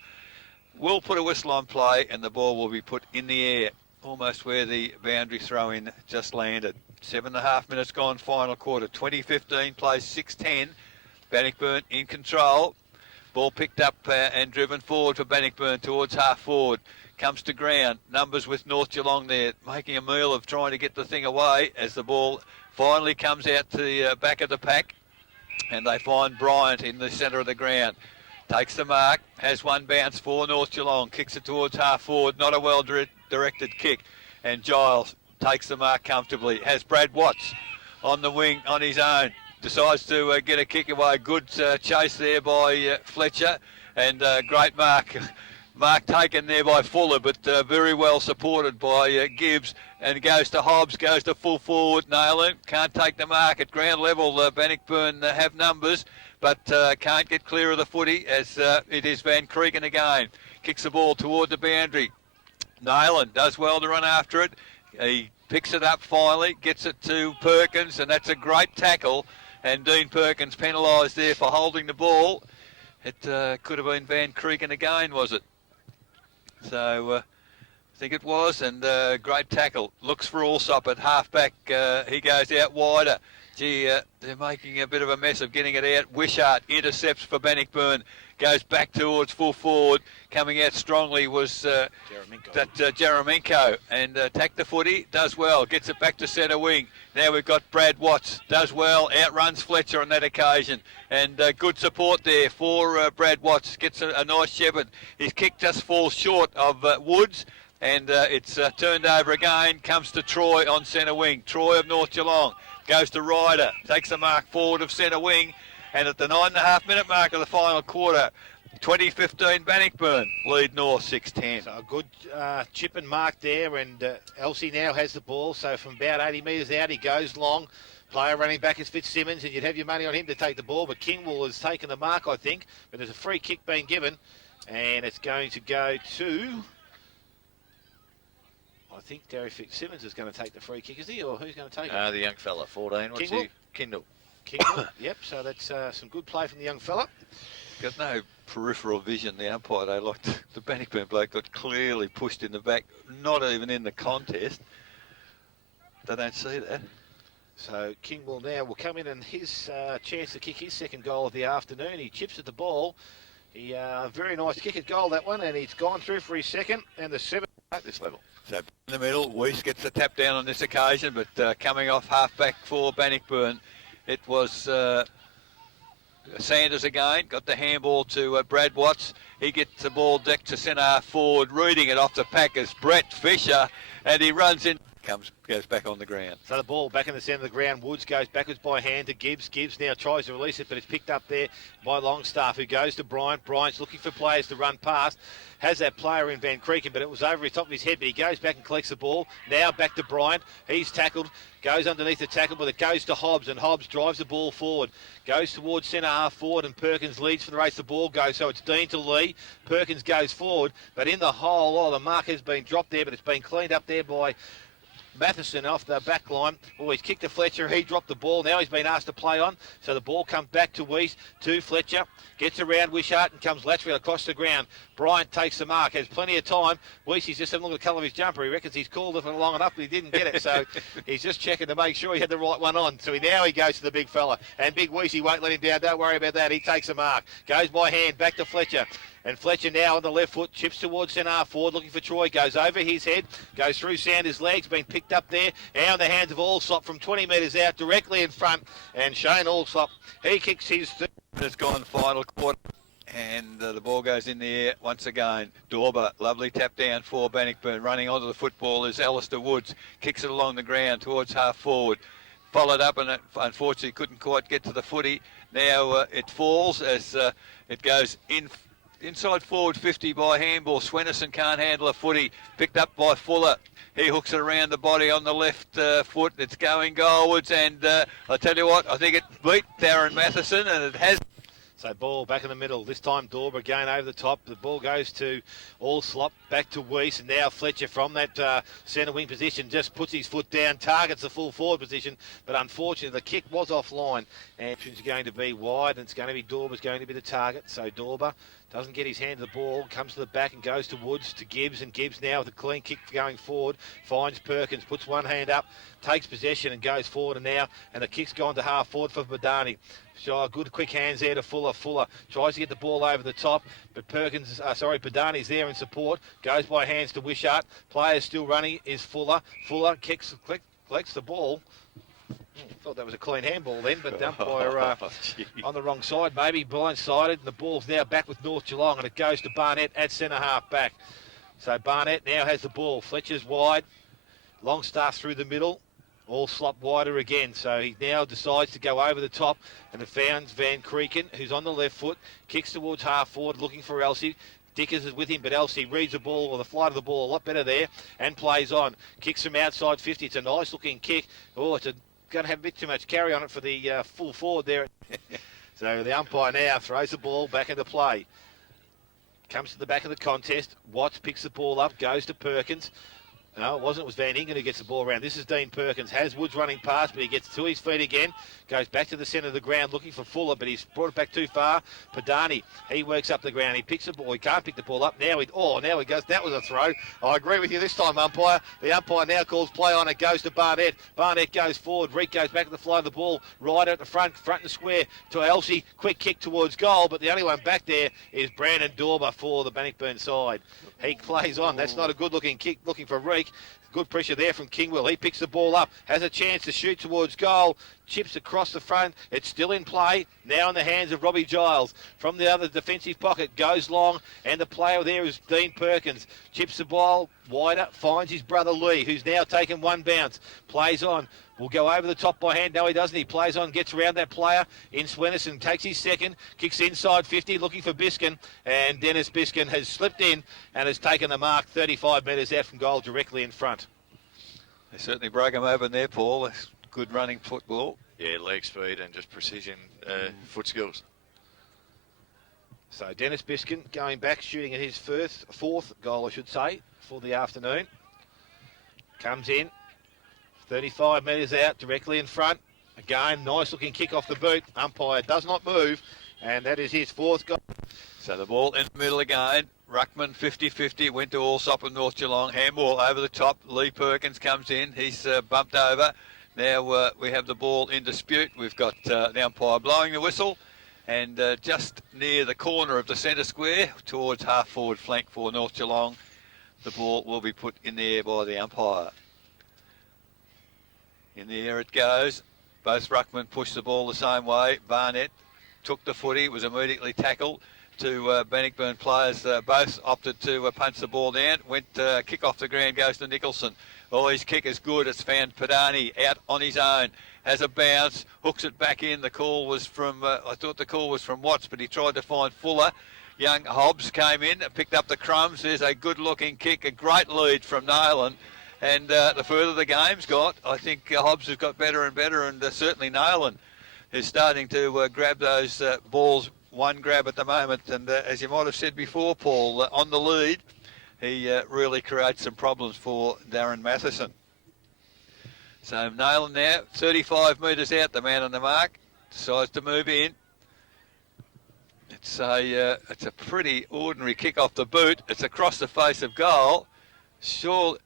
will put a whistle on play, and the ball will be put in the air, almost where the boundary throw-in just landed. 7.5 minutes gone, final quarter. 20-15 plays 6-10. Bannockburn in control. Ball picked up and driven forward for Bannockburn towards half forward. Comes to ground. Numbers with North Geelong there, making a meal of trying to get the thing away as the ball finally comes out to the back of the pack. And they find Bryant in the centre of the ground. Takes the mark, has one bounce for North Geelong, kicks it towards half forward. Not a well-directed kick. And Giles takes the mark comfortably. Has Brad Watts on the wing on his own. Decides to get a kick away. Good chase there by Fletcher, and great mark taken there by Fuller, but very well supported by Gibbs, and goes to Hobbs, goes to full forward. Nayland can't take the mark at ground level. Bannockburn have numbers, but can't get clear of the footy as it is Van Kregen again. Kicks the ball toward the boundary. Nayland does well to run after it. He picks it up finally, gets it to Perkins, and that's a great tackle. And Dean Perkins penalised there for holding the ball. It could have been Van Kregen again, was it? So I think it was, and great tackle. Looks for Allsop at half-back. He goes out wider. Gee, they're making a bit of a mess of getting it out. Wishart intercepts for Bannockburn. Goes back towards full forward. Coming out strongly was Jaraminko. And attacked the footy. Does well. Gets it back to centre wing. Now we've got Brad Watts. Does well. Outruns Fletcher on that occasion. And good support there for Brad Watts. Gets a nice shepherd. His kick just falls short of Woods. And it's turned over again. Comes to Troy on centre wing. Troy of North Geelong. Goes to Ryder. Takes the mark forward of centre wing. And at the 9.5 minute mark of the final quarter, 20-15 Bannockburn lead North 6-10. So a good chip and mark there, and Elsie now has the ball. So from about 80 metres out, he goes long. Player running back is Fitzsimmons, and you'd have your money on him to take the ball, but Kingwell has taken the mark, I think. But there's a free kick being given, and it's going to go to... I think Derry Fitzsimmons is going to take the free kick, is he? Or who's going to take it? The young fella, 14. What's Kingwell? he? Kindle. Kingwell, yep. So that's some good play from the young fella. Got no peripheral vision, the umpire. They like the Bannockburn bloke got clearly pushed in the back, not even in the contest. They don't see that. So Kingwell now will come in, and his chance to kick his second goal of the afternoon. He chips at the ball. He very nice kick at goal, that one, and he's gone through for his second, and the 7 at this level. So in the middle, Weiss gets the tap down on this occasion, but coming off half-back for Bannockburn, it was Sanders again, got the handball to Brad Watts. He gets the ball decked to centre half forward, rooting it off the Packers, Brett Fisher, and he runs in, goes back on the ground. So the ball back in the centre of the ground. Woods goes backwards by hand to Gibbs. Gibbs now tries to release it, but it's picked up there by Longstaff, who goes to Bryant. Bryant's looking for players to run past. Has that player in Van Creeken, but it was over the top of his head, but he goes back and collects the ball. Now back to Bryant. He's tackled, goes underneath the tackle, but it goes to Hobbs, and Hobbs drives the ball forward. Goes towards centre half forward, and Perkins leads for the race. The ball goes, so it's Dean to Lee. Perkins goes forward, but in the hole, the mark has been dropped there, but it's been cleaned up there by Matheson off the back line. Oh, he's kicked to Fletcher. He dropped the ball. Now he's been asked to play on. So the ball comes back to Weiss, to Fletcher. Gets around Wishart and comes laterally across the ground. Bryant takes the mark. Has plenty of time. Weiss, he's just having a look at the colour of his jumper. He reckons he's called it for long enough, but he didn't get it. So he's just checking to make sure he had the right one on. So now he goes to the big fella. And Big Weiss, he won't let him down. Don't worry about that. He takes the mark. Goes by hand. Back to Fletcher. And Fletcher now on the left foot, chips towards centre half forward, looking for Troy, goes over his head, goes through Sanders' legs, been picked up there, now in the hands of Allsop from 20 metres out, directly in front, and Shane Allsop, he kicks his... It's gone final quarter, and the ball goes in the air once again. Dorber, lovely tap down for Bannockburn, running onto the football is Alistair Woods, kicks it along the ground towards half forward. Followed up, and unfortunately couldn't quite get to the footy. Now it falls as it goes inside forward 50 by handball. Swenison can't handle a footy. Picked up by Fuller. He hooks it around the body on the left foot. It's going goalwards, and I tell you what, I think it beat Darren Matheson, and it has. So ball back in the middle. This time Dorber again over the top. The ball goes to Allslop, back to Weiss, and now Fletcher from that centre wing position just puts his foot down, targets the full forward position, but unfortunately the kick was offline, and it's going to be wide, and it's going to be Dorber's going to be the target. So Dorber doesn't get his hand to the ball, comes to the back and goes to Woods, to Gibbs, and Gibbs now with a clean kick going forward, finds Perkins, puts one hand up, takes possession and goes forward, and the kick's gone to half forward for Badani. So good quick hands there to Fuller. Fuller tries to get the ball over the top, but Badani's there in support, goes by hands to Wishart. Players still running is Fuller. Fuller collects the ball. Thought that was a clean handball then, but the umpire on the wrong side, maybe blindsided, and the ball's now back with North Geelong, and it goes to Barnett at centre half back. So Barnett now has the ball. Fletcher's wide, Longstaff through the middle, all slop wider again. So he now decides to go over the top, and it finds Van Creeken, who's on the left foot, kicks towards half forward, looking for Elsie. Dickers is with him, but Elsie reads the ball, or the flight of the ball, a lot better there, and plays on. Kicks from outside 50. It's a nice looking kick. Oh, it's going to have a bit too much carry on it for the full forward there. So the umpire now throws the ball back into play. Comes to the back of the contest. Watts picks the ball up, goes to Perkins. No, it wasn't. It was Van Ingen who gets the ball around. This is Dean Perkins. Has Woods running past, but he gets to his feet again. Goes back to the centre of the ground looking for Fuller, but he's brought it back too far. Padani, he works up the ground. He picks the ball. He can't pick the ball up. Now he goes. That was a throw. I agree with you this time, umpire. The umpire now calls play on. It goes to Barnett. Barnett goes forward. Reek goes back to the fly of the ball. Right at the front and square to Elsie. Quick kick towards goal, but the only one back there is Brandon Dorber for the Bannockburn side. He plays on. That's not a good-looking kick. Looking for Reek. Good pressure there from Kingwell. He picks the ball up, has a chance to shoot towards goal, chips across the front. It's still in play. Now in the hands of Robbie Giles. From the other defensive pocket, goes long, and the player there is Dean Perkins. Chips the ball wider, finds his brother Lee, who's now taken one bounce. Plays on. Will go over the top by hand. No, he doesn't. He plays on, gets around that player in Swenison, takes his second, kicks inside 50, looking for Biskin, and Dennis Biskin has slipped in and has taken the mark 35 metres out from goal directly in front. They certainly broke him open there, Paul. good running football. Yeah, leg speed and just precision foot skills. So Dennis Biskin going back, shooting at his fourth goal, I should say, for the afternoon. Comes in, 35 metres out, directly in front. Again, nice looking kick off the boot. Umpire does not move, and that is his fourth goal. So the ball in the middle again. Ruckman 50-50, went to Allsop and North Geelong. Handball over the top. Lee Perkins comes in. He's bumped over. Now we have the ball in dispute. We've got the umpire blowing the whistle. And just near the corner of the centre square, towards half-forward flank for North Geelong, the ball will be put in the air by the umpire. In the air it goes. Both ruckmen pushed the ball the same way. Barnett took the footy, was immediately tackled. Two Bannockburn players both opted to punch the ball down. Went kick off the ground, goes to Nicholson. Oh, his kick is good. It's found Padani out on his own. Has a bounce, hooks it back in. The call was from, I thought the call was from Watts, but he tried to find Fuller. Young Hobbs came in, picked up the crumbs. There's a good-looking kick, a great lead from Nayland. And the further the game's got, I think Hobbs has got better and better, and certainly Nayland is starting to grab those balls, one grab at the moment. And as you might have said before, Paul, on the lead, he really creates some problems for Darren Matheson. So Nayland now, 35 metres out, the man on the mark, decides to move in. It's a pretty ordinary kick off the boot. It's across the face of goal. Sure,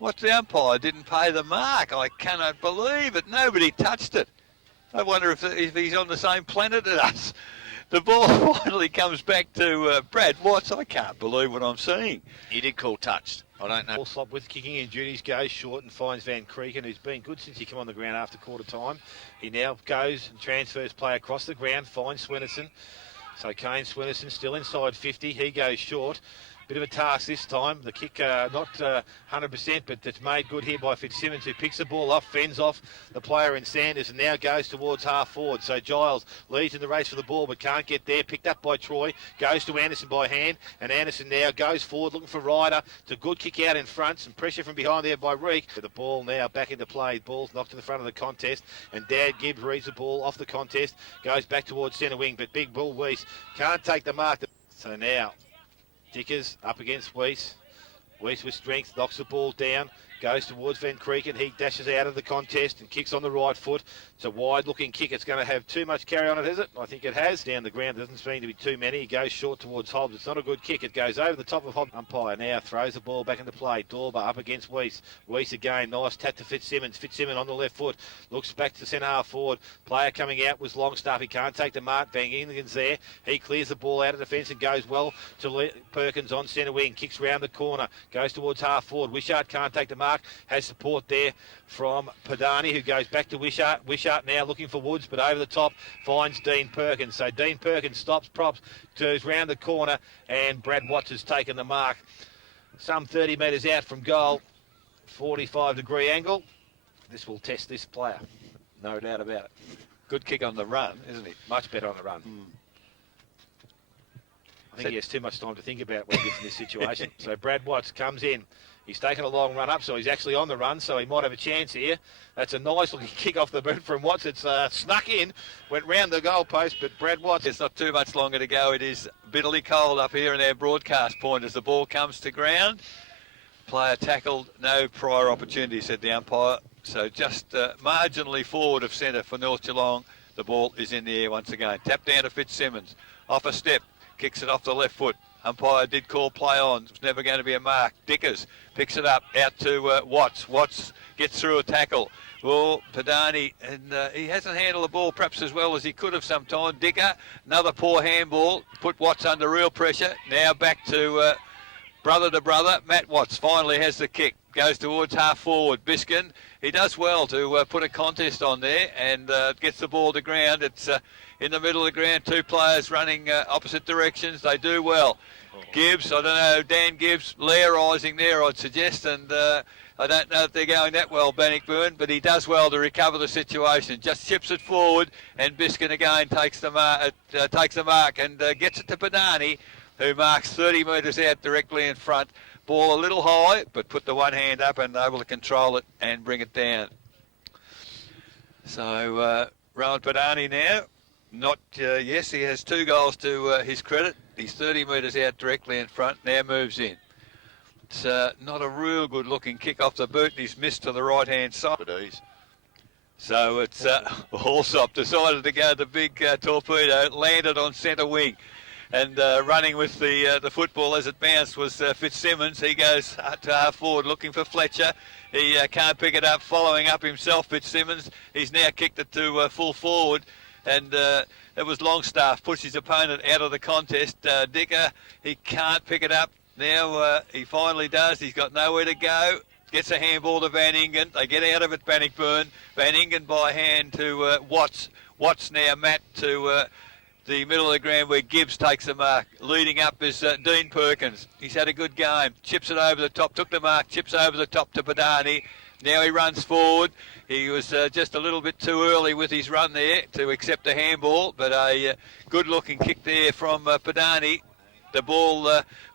what's the umpire? Didn't pay the mark. I cannot believe it. Nobody touched it. I wonder if he's on the same planet as us. The ball finally comes back to Brad Watts. I can't believe what I'm seeing. He did call touched. I don't know. Allsop with kicking in duties goes short and finds Van Creeken, who's been good since he came on the ground after quarter time. He now goes and transfers play across the ground, finds Swinnison. So Kane Swinnison still inside 50. He goes short. Bit of a task this time. The kick not 100%, but it's made good here by Fitzsimmons, who picks the ball off, fends off the player in Sanders, and now goes towards half forward. So Giles leads in the race for the ball, but can't get there. Picked up by Troy, goes to Anderson by hand, and Anderson now goes forward looking for Ryder. It's a good kick out in front, some pressure from behind there by Reek. The ball now back into play. Ball's knocked in the front of the contest, and Dad Gibbs reads the ball off the contest, goes back towards centre wing, but Big Bull Weiss can't take the mark. So now Dickers up against Weiss. Weiss with strength, knocks the ball down, goes towards Van Creeken. He dashes out of the contest and kicks on the right foot. It's a wide-looking kick. It's going to have too much carry on it, is it? I think it has. Down the ground, there doesn't seem to be too many. He goes short towards Hobbs. It's not a good kick. It goes over the top of Hobbs. Umpire now throws the ball back into play. Dorber up against Weiss. Weiss again, nice tap to Fitzsimmons. Fitzsimmons on the left foot. Looks back to centre half forward. Player coming out was Longstaff. He can't take the mark. Van Ingen's there. He clears the ball out of defence and goes well to Perkins on centre wing. Kicks round the corner. Goes towards half forward. Wishart can't take the mark. Has support there from Padani, who goes back to Wishart. Wishart now looking for Woods, but over the top finds Dean Perkins. So Dean Perkins stops, props, goes round the corner, and Brad Watts has taken the mark. Some 30 metres out from goal, 45-degree angle. This will test this player, no doubt about it. Good kick on the run, isn't he? Much better on the run. I think he has too much time to think about when he gets in this situation. So Brad Watts comes in. He's taken a long run up, so he's actually on the run, so he might have a chance here. That's a nice looking kick off the boot from Watts. It's snuck in, went round the goal post, but Brad Watts... It's not too much longer to go. It is bitterly cold up here in our broadcast point as the ball comes to ground. Player tackled, no prior opportunity, said the umpire. So just marginally forward of centre for North Geelong. The ball is in the air once again. Tap down to Fitzsimmons. Off a step, kicks it off the left foot. Umpire did call play on. It's never going to be a mark. Dickers picks it up out to Watts. Watts gets through a tackle. Well, Padani, and he hasn't handled the ball perhaps as well as he could have sometime. Dicker, another poor handball. Put Watts under real pressure. Now back to brother to brother. Matt Watts finally has the kick. Goes towards half forward. Biskin, he does well to put a contest on there and gets the ball to ground. It's in the middle of the ground. Two players running opposite directions. They do well. Gibbs, I don't know, Dan Gibbs, lairising there, I'd suggest, and I don't know if they're going that well, Bannockburn, but he does well to recover the situation. Just chips it forward, and Biskin again takes the mark and gets it to Padani, who marks 30 metres out directly in front. Ball a little high, but put the one hand up and able to control it and bring it down. So Rowan Padani now, yes, he has 2 goals to his credit. He's 30 metres out directly in front, now moves in. It's not a real good looking kick off the boot, and he's missed to the right hand side. So it's Allsop decided to go the big torpedo, landed on centre wing, and running with the football as it bounced was Fitzsimmons. He goes to half forward looking for Fletcher. He can't pick it up, following up himself, Fitzsimmons. He's now kicked it to full forward, and it was Longstaff, pushed his opponent out of the contest. Dicker, he can't pick it up. Now he finally does. He's got nowhere to go. Gets a handball to Van Ingen. They get out of it, Bannockburn. Van Ingen by hand to Watts. Watts now, Matt, to the middle of the ground where Gibbs takes the mark. Leading up is Dean Perkins. He's had a good game. Chips it over the top, took the mark, chips over the top to Padani. Now he runs forward. He was just a little bit too early with his run there to accept a handball, but a good-looking kick there from Padani. The ball,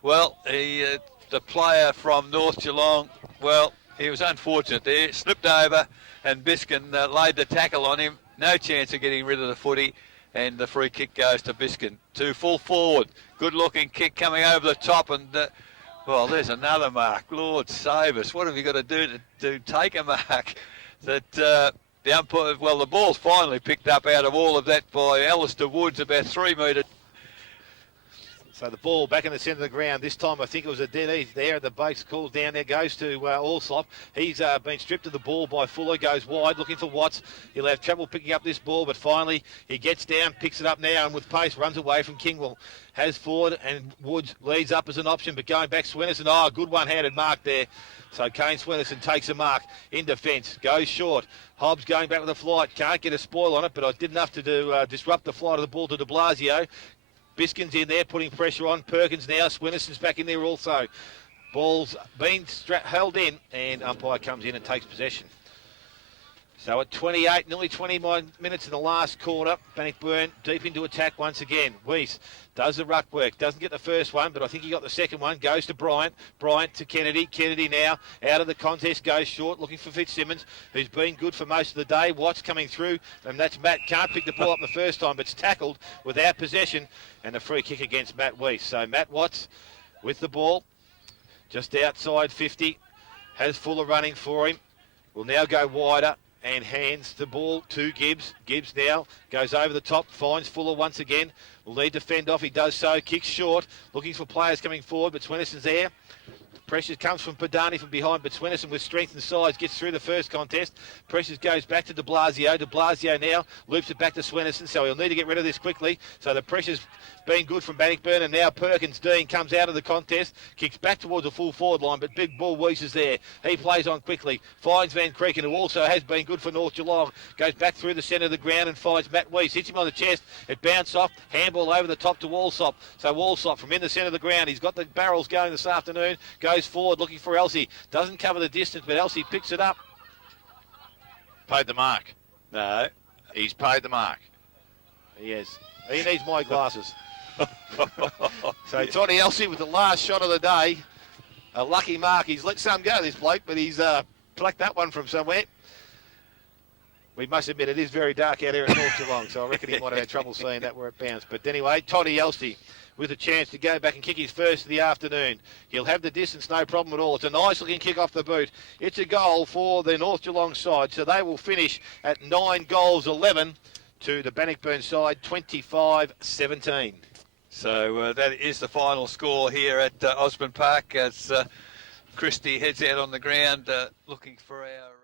the player from North Geelong, well, he was unfortunate there. Slipped over, and Biskin laid the tackle on him. No chance of getting rid of the footy, and the free kick goes to Biskin. To full forward. Good-looking kick coming over the top, and well, there's another mark. Lord save us. What have you got to do to take a mark? That the umpire, well, the ball's finally picked up out of all of that by Alistair Woods, about 3 metres. So the ball back in the centre of the ground. This time I think it was a dead ease there. The base calls down there, goes to Allsop. He's been stripped of the ball by Fuller, goes wide, looking for Watts. He'll have trouble picking up this ball, but finally he gets down, picks it up now, and with pace runs away from Kingwell. Has forward, and Woods leads up as an option, but going back, Swennerson, a good one-handed mark there. So Kane Swennerson takes a mark in defence, goes short. Hobbs going back with a flight, can't get a spoil on it, but I did enough to disrupt the flight of the ball to de Blasio. Biskin's in there, putting pressure on. Perkins now. Swennerson's back in there also. Ball's been held in, and umpire comes in and takes possession. So at 28, nearly 29 minutes in the last quarter, Bannockburn deep into attack once again. Weiss does the ruck work. Doesn't get the first one, but I think he got the second one. Goes to Bryant. Bryant to Kennedy. Kennedy now out of the contest. Goes short, looking for Fitzsimmons, who's been good for most of the day. Watts coming through, and that's Matt. Can't pick the ball up the first time, but it's tackled without possession, and a free kick against Matt Weiss. So Matt Watts with the ball, just outside 50. Has Fuller running for him. Will now go wider, and hands the ball to Gibbs. Gibbs now goes over the top, finds Fuller once again. Will need to fend off. He does so. Kicks short, looking for players coming forward, but Swennerson's there. Pressure comes from Padani from behind, but Swennerson with strength and size gets through the first contest. Pressure goes back to de Blasio. De Blasio now loops it back to Swennerson, so he'll need to get rid of this quickly. So the pressure's been good from Bannockburn, and now Perkins Dean comes out of the contest, kicks back towards the full forward line, but big ball Weiss is there. He plays on quickly, finds Van Creeken, who also has been good for North Geelong, goes back through the centre of the ground and finds Matt Weiss, hits him on the chest, it bounced off, handball over the top to Allsop. So Allsop from in the centre of the ground, he's got the barrels going this afternoon, goes forward looking for Elsey, doesn't cover the distance, but Elsey picks it up. Paid the mark. No. He's paid the mark. Yes, he needs my glasses. So Toddy Elsey with the last shot of the day. A lucky mark. He's let some go, this bloke, but he's plucked that one from somewhere. We must admit it is very dark out here at North Geelong, so I reckon he might have had trouble seeing that where it bounced. But anyway, Toddy Elsey with a chance to go back and kick his first of the afternoon. He'll have the distance, no problem at all. It's a nice looking kick off the boot. It's a goal for the North Geelong side, so they will finish at 9 goals 11 to the Bannockburn side, 25-17. So that is the final score here at Osborne Park as Christie heads out on the ground looking for our...